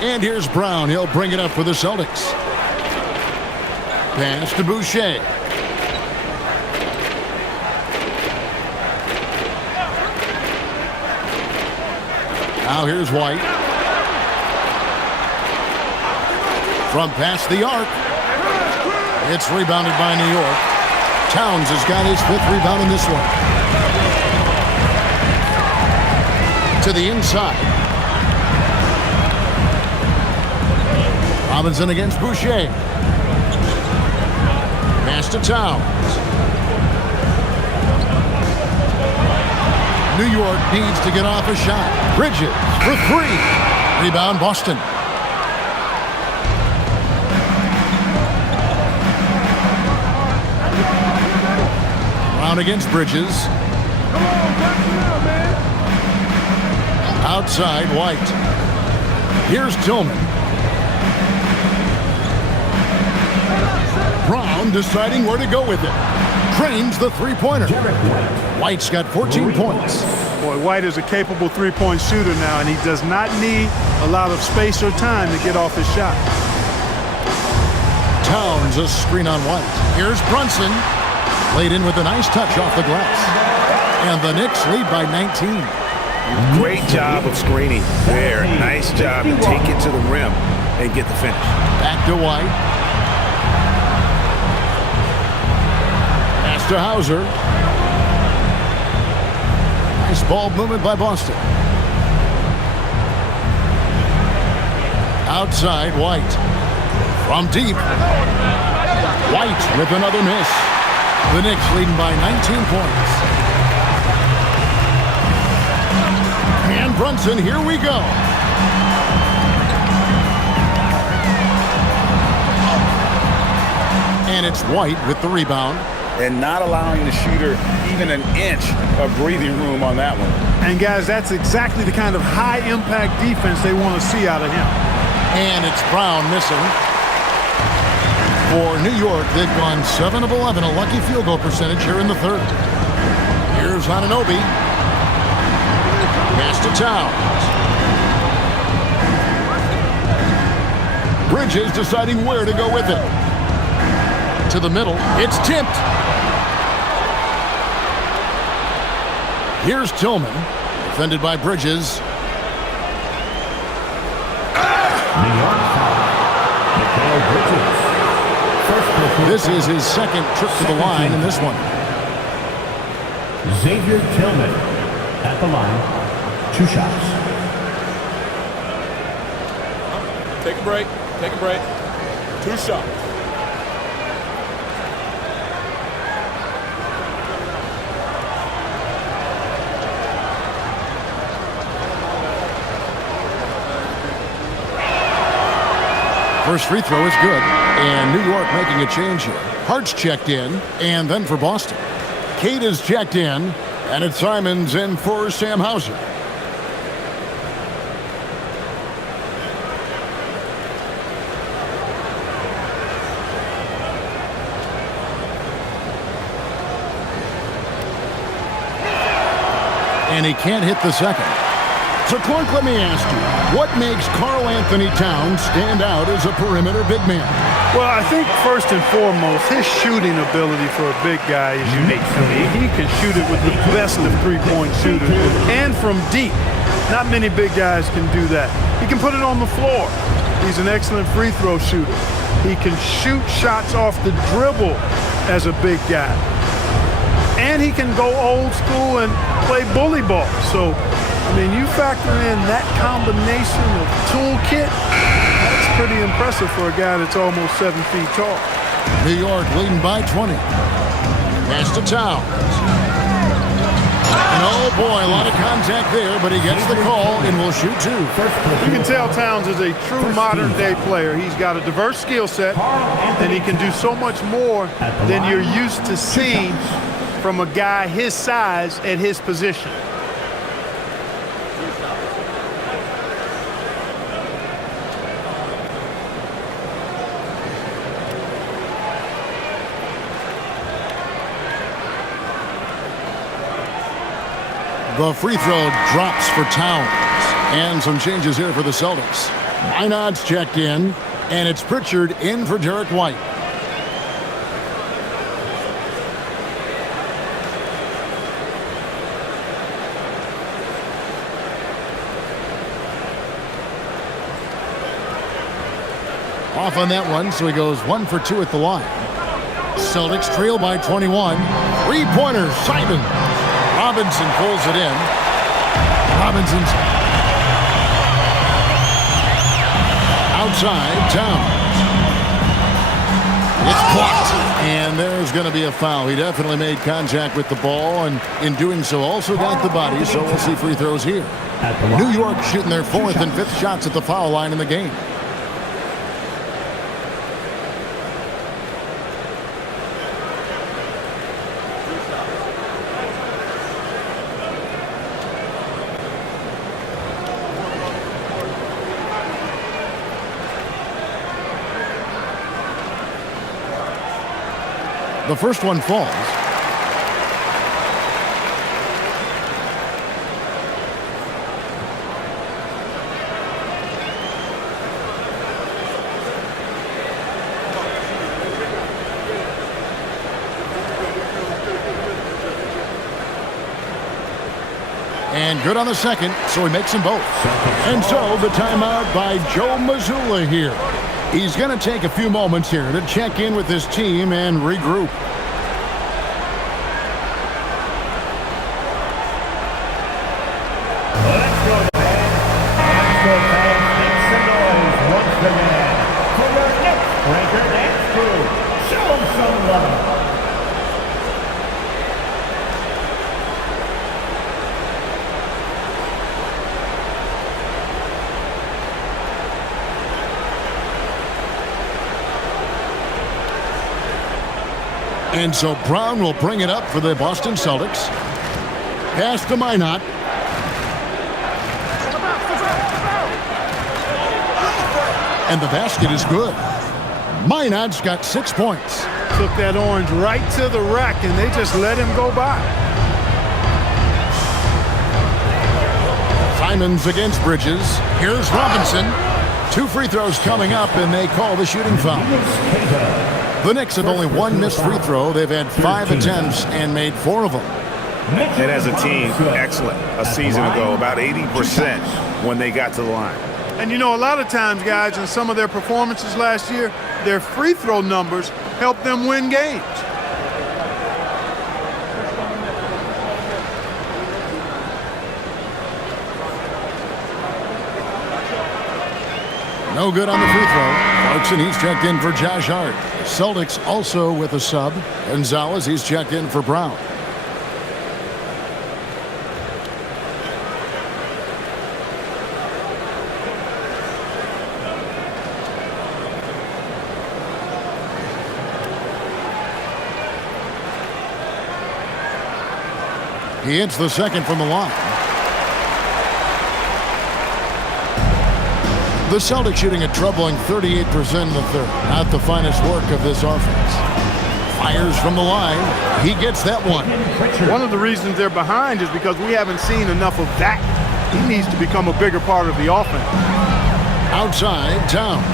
And here's Brown. He'll bring it up for the Celtics. Pass to Boucher. Now here's White. From past the arc. It's rebounded by New York. Towns has got his 5th rebound in this one. To the inside. Robinson against Boucher. Pass to Towns. New York needs to get off a shot. Bridges for 3. Rebound Boston. Brown against Bridges. Outside White. Here's Tillman. Brown deciding where to go with it. Drains the three-pointer. White's got 14 points. Boy, White is a capable three-point shooter now, and he does not need a lot of space or time to get off his shot. Towns a screen on White. Here's Brunson. Laid in with a nice touch off the glass. And the Knicks lead by 19. Great job of screening there. Nice job to take it to the rim and get the finish. Back to White. To Hauser. Nice ball movement by Boston. Outside White. From deep. White with another miss. The Knicks leading by 19 points. And Brunson, here we go. And it's White with the rebound. And not allowing the shooter even an inch of breathing room on that one. And, guys, that's exactly the kind of high-impact defense they want to see out of him. And it's Brown missing. For New York, they've gone 7 of 11, a lucky field goal percentage here in the third. Here's Anunoby. Pass to Towns. Bridges deciding where to go with it. To the middle. It's tipped. Here's Tillman, defended by Bridges. New York foul. Mikal Bridges. This is his second trip to the line in this one. Xavier Tillman at the line. 2 shots. Take a break. Take a break. 2 shots. First free throw is good, and New York making a change here. Hart's checked in, and then for Boston. Cade is checked in, and it's Simons in for Sam Hauser. And he can't hit the second. So, Clark, let me ask you, what makes Karl Anthony Towns stand out as a perimeter big man? Well, I think first and foremost, his shooting ability for a big guy is unique to me. He can shoot it with the best of three-point shooters and from deep. Not many big guys can do that. He can put it on the floor. He's an excellent free throw shooter. He can shoot shots off the dribble as a big guy. And he can go old school and play bully ball. So, I mean, you factor in that combination of toolkit, that's pretty impressive for a guy that's almost 7 feet tall. New York leading by 20. Pass to Towns. And oh boy, a lot of contact there, but he gets the call and will shoot 2. You can tell Towns is a true modern-day player. He's got a diverse skill set, and he can do so much more than you're used to seeing from a guy his size at his position. The free throw drops for Towns. And some changes here for the Celtics. Minot's checked in, and it's Pritchard in for Derek White. Off on that one, so he goes 1 for 2 at the line. Celtics trail by 21. Three-pointer, Simon. Robinson pulls it in. Robinson's outside. Towns. It's blocked. And there's going to be a foul. He definitely made contact with the ball, and in doing so also got the body, so we'll see free throws here. New York shooting their 4th and 5th shots at the foul line in the game. The first one falls. And good on the second, so he makes them both. And so the timeout by Joe Mazzulla here. He's going to take a few moments here to check in with his team and regroup. Let's go, fans. Make some noise once again for your Knicks breaker dance crew. Show them some love. And so Brown will bring it up for the Boston Celtics. Pass to Minot. And the basket is good. Minot's got 6 points. Took that orange right to the rack, and they just let him go by. Simons against Bridges. Here's Robinson. 2 free throws coming up, and they call the shooting foul. The Knicks have only 1 missed free throw. They've had 5 attempts and made 4 of them. And as a team, excellent. A season ago, about 80% when they got to the line. And you know, a lot of times, guys, in some of their performances last year, their free throw numbers helped them win games. No good on the free throw. Clarkson, he's checked in for Josh Hart. Celtics also with a sub. Gonzalez, he's checked in for Brown. He hits the second from the line. The Celtics shooting a troubling 38% in the third. Not the finest work of this offense. Fires from the line. He gets that one. One of the reasons they're behind is because we haven't seen enough of that. He needs to become a bigger part of the offense. Outside, Towns.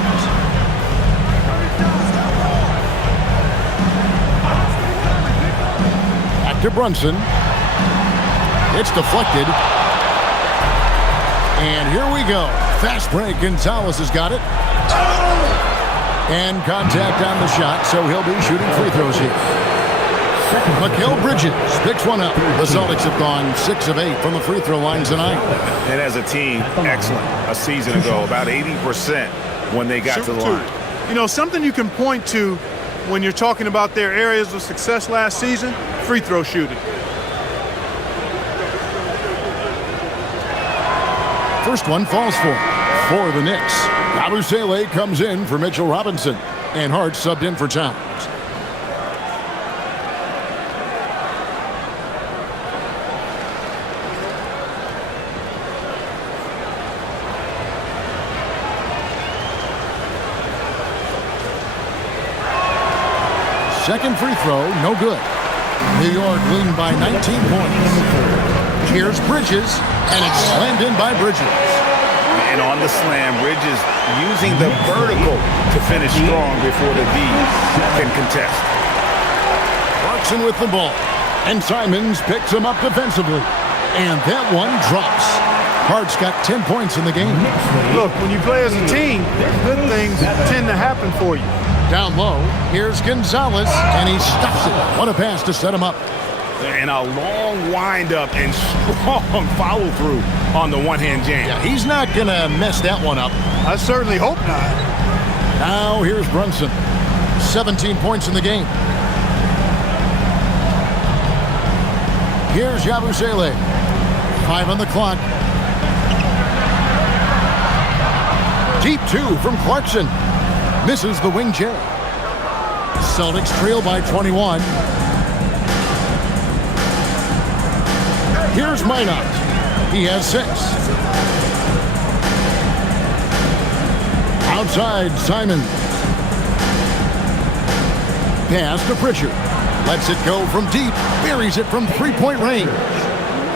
Back to Brunson. It's deflected. And here we go. Fast break. Gonzalez has got it. And contact on the shot, so he'll be shooting free throws here. Mikal Bridges picks one up. The Celtics have gone 6 of 8 from the free throw line tonight. And as a team, excellent. A season ago, about 80% when they got to the line. You know, something you can point to when you're talking about their areas of success last season, free throw shooting. First one falls for the Knicks. Yabusele comes in for Mitchell Robinson. And Hart subbed in for Towns. Second free throw, no good. New York leading by 19 points. Here's Bridges, and it's slammed in by Bridges. And on the slam, Bridges using the vertical to finish strong before the D can contest. Clarkson with the ball, and Simons picks him up defensively. And that one drops. Hart's got 10 points in the game. Look, when you play as a team, good things tend to happen for you. Down low, here's Gonzalez, and he stops it. What a pass to set him up. And a long windup and strong follow-through on the one-hand jam. Yeah, he's not going to mess that one up. I certainly hope not. Now here's Brunson. 17 points in the game. Here's Yabusele. 5 on the clock. Deep 2 from Clarkson. Misses the wing J. Celtics trail by 21. Here's Minot. He has 6. Outside, Simon. Pass to Pritchard. Lets it go from deep. Buries it from three-point range.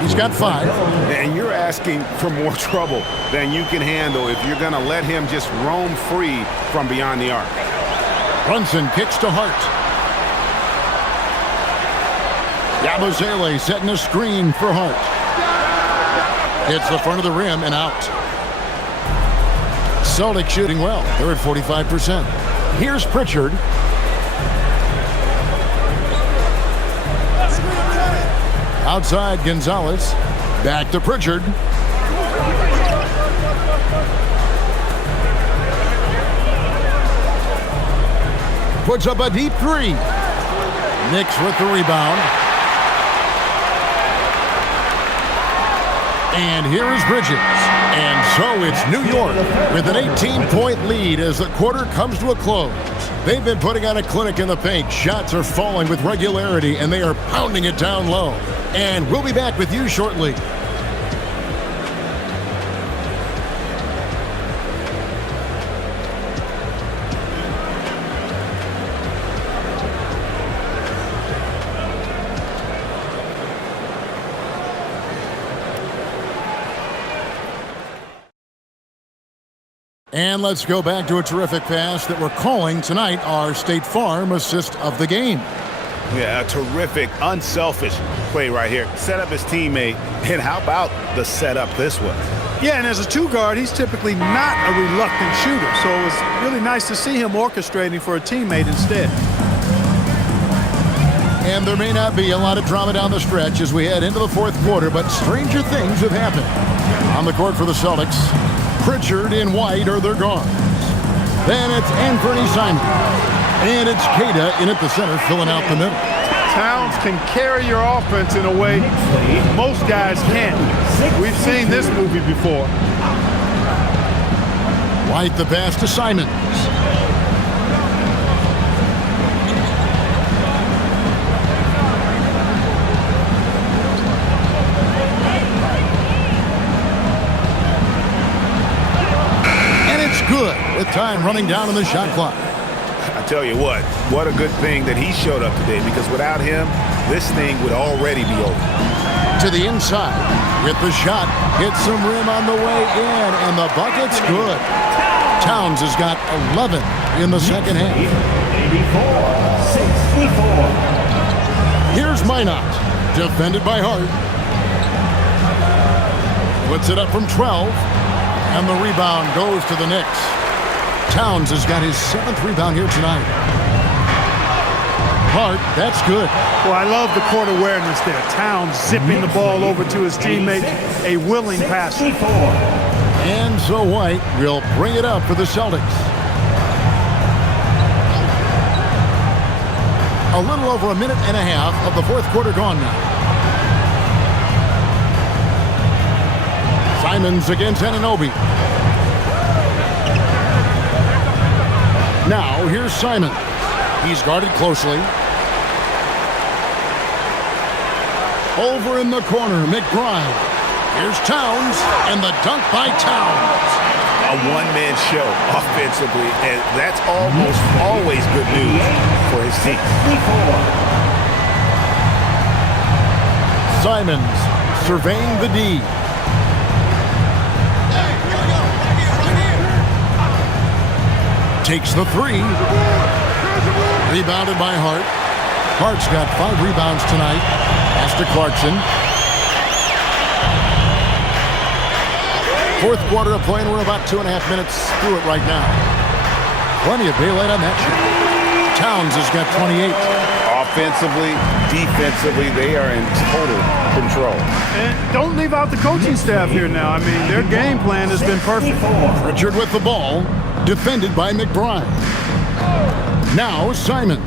He's got 5. And you're asking for more trouble than you can handle if you're going to let him just roam free from beyond the arc. Brunson kicks to Hart. Yabusele setting a screen for Hart. Hits the front of the rim and out. Celtics shooting well. They're at 45%. Here's Pritchard. Outside, Gonzalez. Back to Pritchard. Puts up a deep 3. Knicks with the rebound. And here is Bridges. And so it's New York with an 18-point lead as the quarter comes to a close. They've been putting on a clinic in the paint. Shots are falling with regularity, and they are pounding it down low. And we'll be back with you shortly. And let's go back to a terrific pass that we're calling tonight our State Farm assist of the game. Yeah, a terrific, unselfish play right here. Set up his teammate, and how about the setup this was? Yeah, and as a 2-guard, he's typically not a reluctant shooter, so it was really nice to see him orchestrating for a teammate instead. And there may not be a lot of drama down the stretch as we head into the fourth quarter, but stranger things have happened. On the court for the Celtics, Pritchard and White are their guards. Then it's Anthony Simons. And it's Kata in at the center, filling out the middle. Towns can carry your offense in a way most guys can't. We've seen this movie before. White the pass to Simons. And it's good with time running down on the shot clock. I tell you what a good thing that he showed up today, because without him, this thing would already be over. To the inside with the shot. Hits some rim on the way in, and the bucket's good. Towns has got 11 in the second half. 84-64. Here's Minot, defended by Hart. Puts it up from 12, and the rebound goes to the Knicks. Towns has got his 7th rebound here tonight. Hart, that's good. Well, I love the court awareness there. Towns zipping the ball over to his teammate, a willing passer. And so White will bring it up for the Celtics. A little over a minute and a half of the fourth quarter gone now. Simons against Anunoby. Now, here's Simons. He's guarded closely. Over in the corner, McBride. Here's Towns, and the dunk by Towns. A one-man show offensively, and that's almost always good news for his team. Simons surveying the D. Takes the three. Rebounded by Hart. Hart's got 5 rebounds tonight. Pass to Clarkson. Fourth quarter of play, and we're about 2.5 minutes through it right now. Plenty of daylight on that shot. Towns has got 28. Offensively, defensively, they are in total control. And don't leave out the coaching staff here now. I mean, their game plan has been perfect. Richard with the ball, defended by McBride. Now Simons.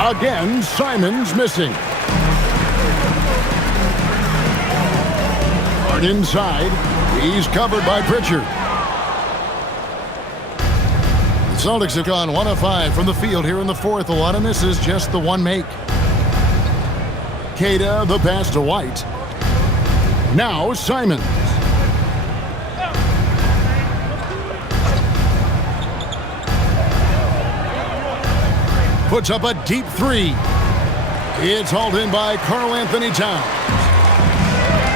Again, Simons missing. Hart inside. He's covered by Pritchard. The Celtics have gone 1 of 5 from the field here in the fourth. A lot of misses, just the one make. Kata, the pass to White. Now Simons. Puts up a deep three. It's hauled in by Karl Anthony Towns.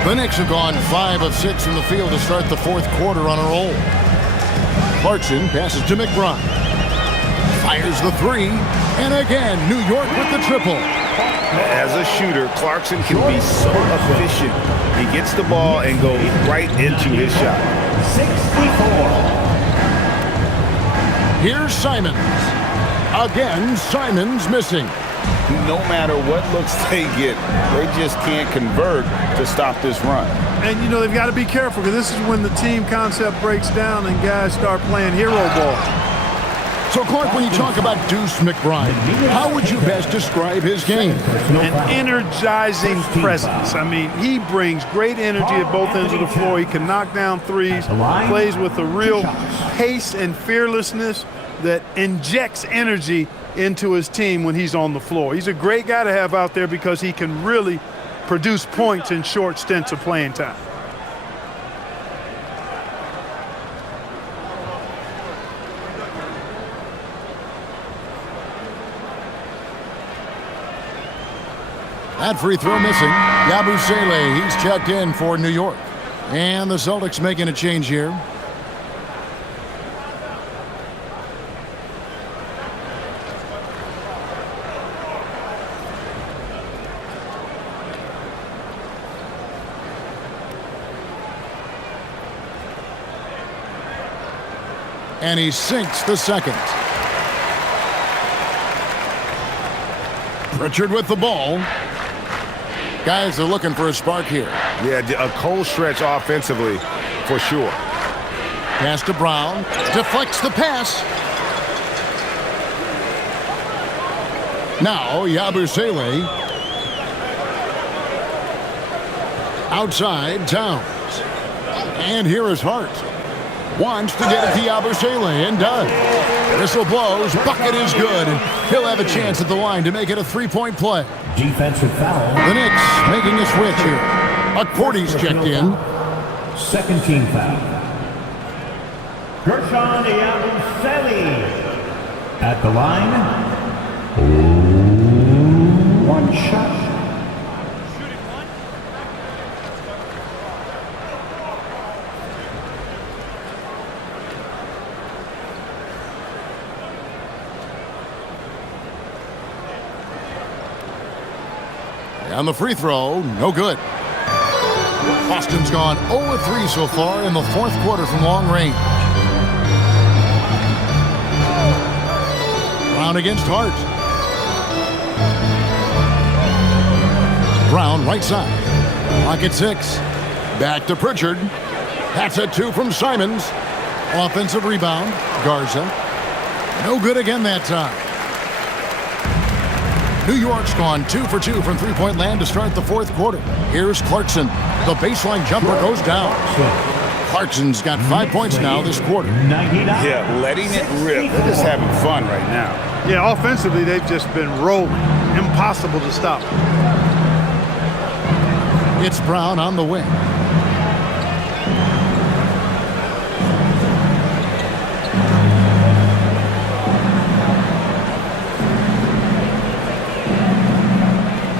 The Knicks have gone 5 of 6 from the field to start the fourth quarter on a roll. Clarkson passes to McBride. Fires the three. And again, New York with the triple. As a shooter, Clarkson can be so efficient. He gets the ball and goes right into his shot. 64. Here's Simons. Again, Simons missing. No matter what looks they get, they just can't convert to stop this run. And, you know, they've got to be careful, because this is when the team concept breaks down and guys start playing hero ball. So, Clark, when you talk about Deuce McBride, how would you best describe his game? An energizing presence. I mean, he brings great energy at both ends of the floor. He can knock down threes, plays with a real pace and fearlessness that injects energy into his team when he's on the floor. He's a great guy to have out there because he can really produce points in short stints of playing time. That free throw missing. Yabusele, he's checked in for New York. And the Celtics making a change here. And he sinks the second. Pritchard with the ball. Guys are looking for a spark here. Yeah, a cold stretch offensively for sure. Pass to Brown. Deflects the pass. Now, Yabusele. Outside, Towns. And here is Hart. Wants to get it to Yabusele and does. Whistle blows. Bucket is good. And he'll have a chance at the line to make it a three-point play. Defensive foul. The Knicks making a switch here. McCourty's checked in. Second team foul. Gershon Yabusele at the line. One shot. On the free throw, no good. Boston's gone 0-3 so far in the fourth quarter from long range. Brown against Hart. Brown right side. Pocket 6. Back to Pritchard. That's a 2 from Simons. Offensive rebound. Garza. No good again that time. New York's gone 2 for 2 from three-point land to start the fourth quarter. Here's Clarkson. The baseline jumper goes down. Clarkson's got 5 points now this quarter. Yeah, letting it rip. They're just having fun right now. Yeah, offensively, they've just been rolling. Impossible to stop. It's Brown on the wing.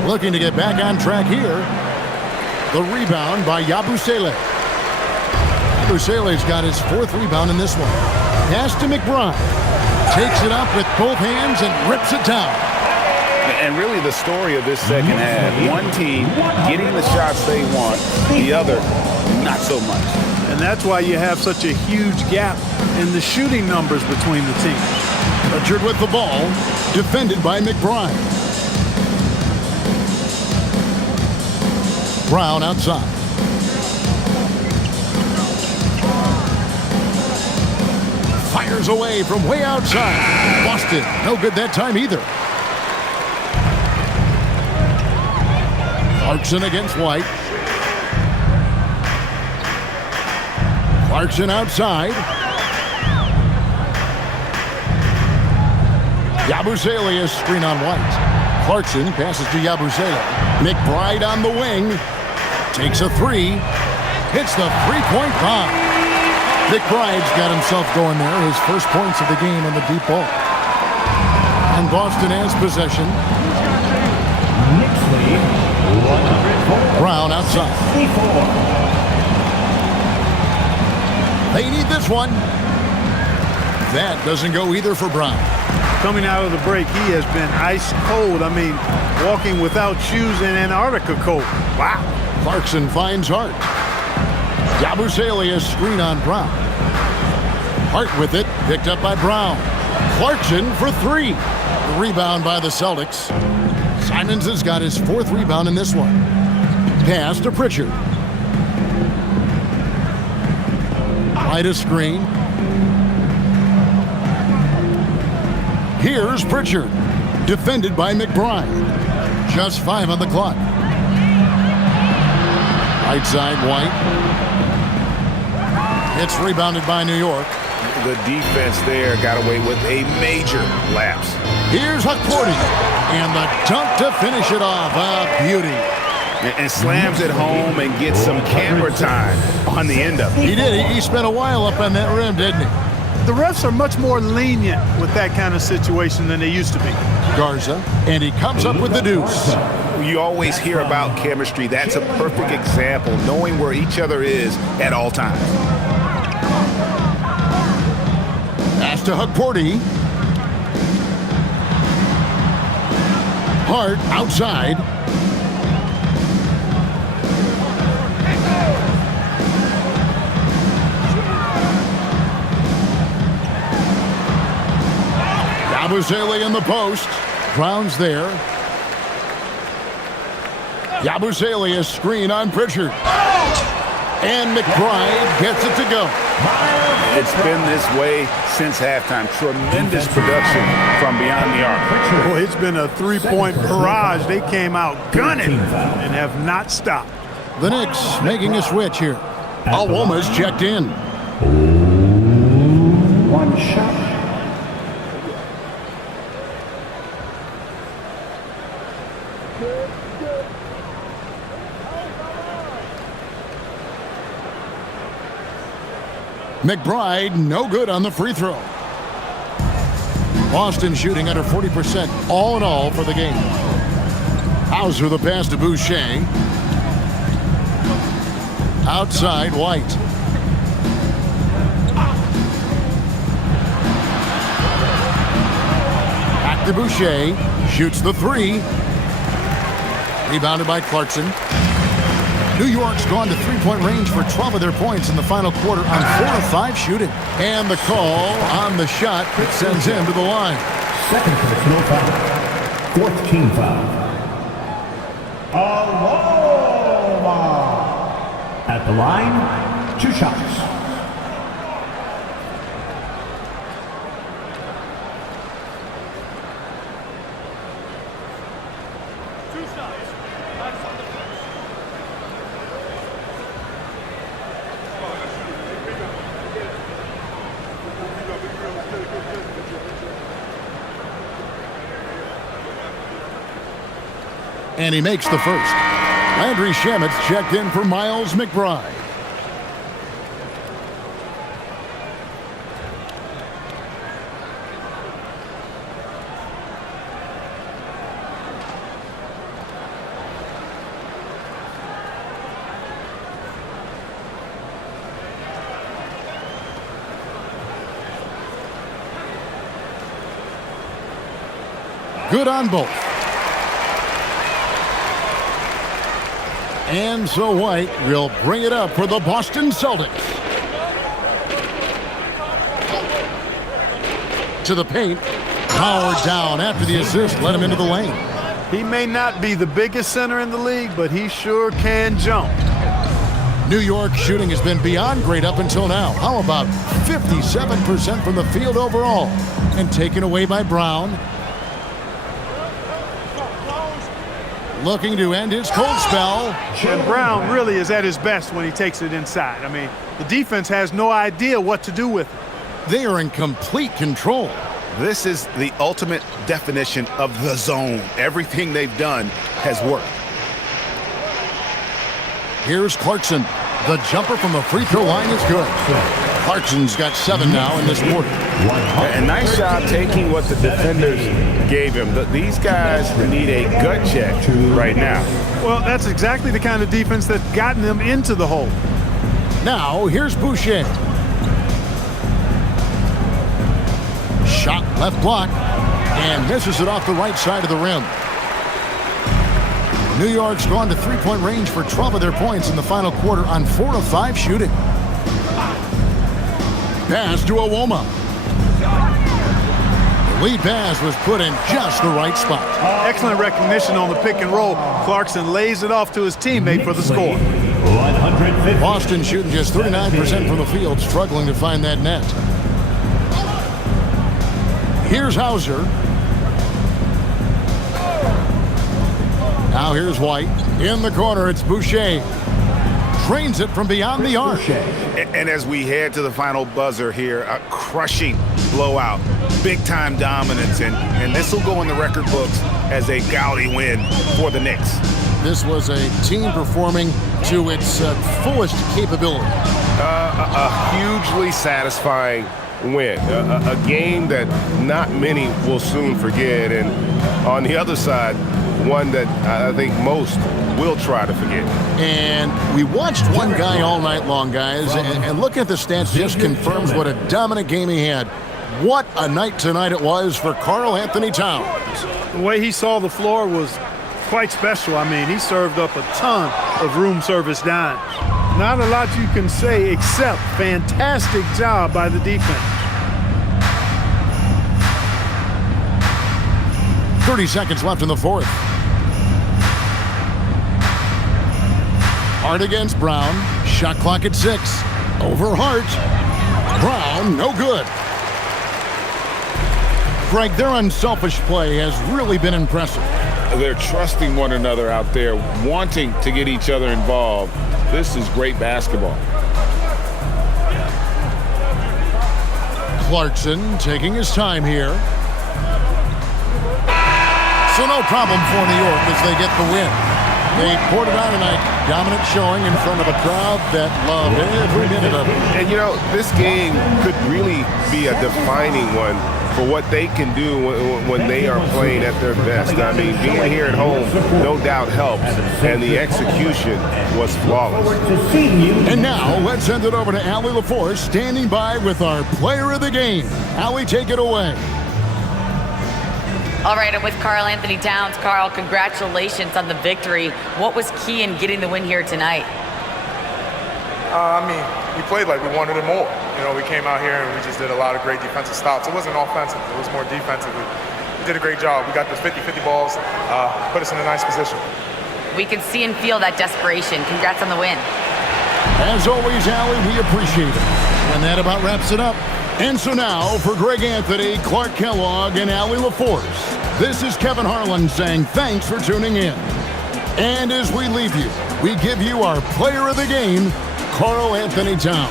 Looking to get back on track here. The rebound by Yabusele. Yabusele's got his 4th rebound in this one. Pass to McBride. Takes it up with both hands and rips it down. And really the story of this second half, one team getting the shots they want, the other not so much. And that's why you have such a huge gap in the shooting numbers between the teams. Pritchard with the ball. Defended by McBride. Brown outside. Fires away from way outside. Boston, no good that time either. Clarkson against White. Clarkson outside. Yabusele is screen on White. Clarkson passes to Yabusele. McBride on the wing. Takes a 3. Hits the three-point bomb. McBride's got himself going there. His first points of the game on the deep ball. And Boston has possession. Knicks lead 104. Brown outside. 64. They need this one. That doesn't go either for Brown. Coming out of the break, he has been ice cold. I mean, walking without shoes in Antarctica cold. Wow. Clarkson finds Hart. Yabusele is screen on Brown. Hart with it, picked up by Brown. Clarkson for 3. The rebound by the Celtics. Simons has got his 4th rebound in this one. Pass to Pritchard. Right a screen. Here's Pritchard. Defended by McBride. Just 5 on the clock. Right side, White. It's rebounded by New York. The defense there got away with a major lapse. Here's McCourty. And the dunk to finish it off. A beauty. And slams it home and gets some camera time on the end of it. He did. He spent a while up on that rim, didn't he? The refs are much more lenient with that kind of situation than they used to be. Garza. And he comes up with the deuce. You always hear about chemistry. That's a perfect example, knowing where each other is at all times. Pass to McCourty. Hart outside. Yabusele in the post. Brown's there. Yabusele is screen on Pritchard. And McBride gets it to go. It's been this way since halftime. Tremendous production from beyond the arc. Boy, it's been a three-point barrage. They came out gunning and have not stopped. The Knicks making a switch here. Alwoma's checked in. One shot. McBride, no good on the free throw. Boston shooting under 40% all in all for the game. Hauser the pass to Boucher. Outside, White. Back to Boucher. Shoots the three. Rebounded by Clarkson. New York's gone to three-point range for 12 of their points in the final quarter on 4 of 5 shooting. And the call on the shot that sends him to the line. Second personal foul. Fourth team foul. Aloma. At the line, 2 shots. And he makes the first. Landry Shamet's checked in for Miles McBride. Good on both. And so White will bring it up for the Boston Celtics. To the paint. Powered down after the assist. Let him into the lane. He may not be the biggest center in the league, but he sure can jump. New York shooting has been beyond great up until now. How about 57% from the field overall? And taken away by Brown. Looking to end his cold spell. And Brown really is at his best when he takes it inside. I mean, the defense has no idea what to do with it. They are in complete control. This is the ultimate definition of the zone. Everything they've done has worked. Here's Clarkson. The jumper from the free throw line is good. Clarkson's got 7 now in this quarter. And nice job taking what the defenders gave him. These guys need a gut check right now. Well, that's exactly the kind of defense that's gotten them into the hole. Now, here's Boucher. Shot left block. And misses it off the right side of the rim. New York's gone to three-point range for 12 of their points in the final quarter on 4 of 5 shooting. Pass to Alwoma. The lead pass was put in just the right spot. Excellent recognition on the pick and roll. Clarkson lays it off to his teammate for the score. Boston shooting just 39% from the field, struggling to find that net. Here's Hauser. Now here's White. In the corner, it's Boucher. Drains it from beyond the arc. And as we head to the final buzzer here, a crushing blowout, big-time dominance, and this will go in the record books as a gaudy win for the Knicks. This was a team performing to its fullest capability. A hugely satisfying win, a game that not many will soon forget, and on the other side, one that I think most will try to forget. And we watched one guy all night long, guys, and looking at the stats just confirms what a dominant game he had. What a night tonight it was for Karl Anthony Towns. The way he saw the floor was quite special. I mean, he served up a ton of room service dimes. Not a lot you can say except fantastic job by the defense. 30 seconds left in the fourth. Hard against Brown. Shot clock at 6. Over Hart. Brown, no good. Greg, their unselfish play has really been impressive. They're trusting one another out there, wanting to get each other involved. This is great basketball. Clarkson taking his time here. So no problem for New York as they get the win. They poured it on tonight. Dominant showing in front of a crowd that loved every minute of it. And, you know, this game could really be a defining one for what they can do when they are playing at their best. I mean, being here at home no doubt helps, and the execution was flawless. And now, let's send it over to Allie LaForce, standing by with our player of the game. Allie, take it away. All right, I'm with Karl Anthony Towns. Karl, congratulations on the victory. What was key in getting the win here tonight? We played like we wanted it more. You know, we came out here and we just did a lot of great defensive stops. It wasn't offensive. It was more defensive. We did a great job. We got those 50-50 balls, put us in a nice position. We can see and feel that desperation. Congrats on the win. As always, Allie, we appreciate it. And that about wraps it up. And so now, for Greg Anthony, Clark Kellogg, and Allie LaForce, this is Kevin Harlan saying thanks for tuning in. And as we leave you, we give you our player of the game, Karl Anthony Towns.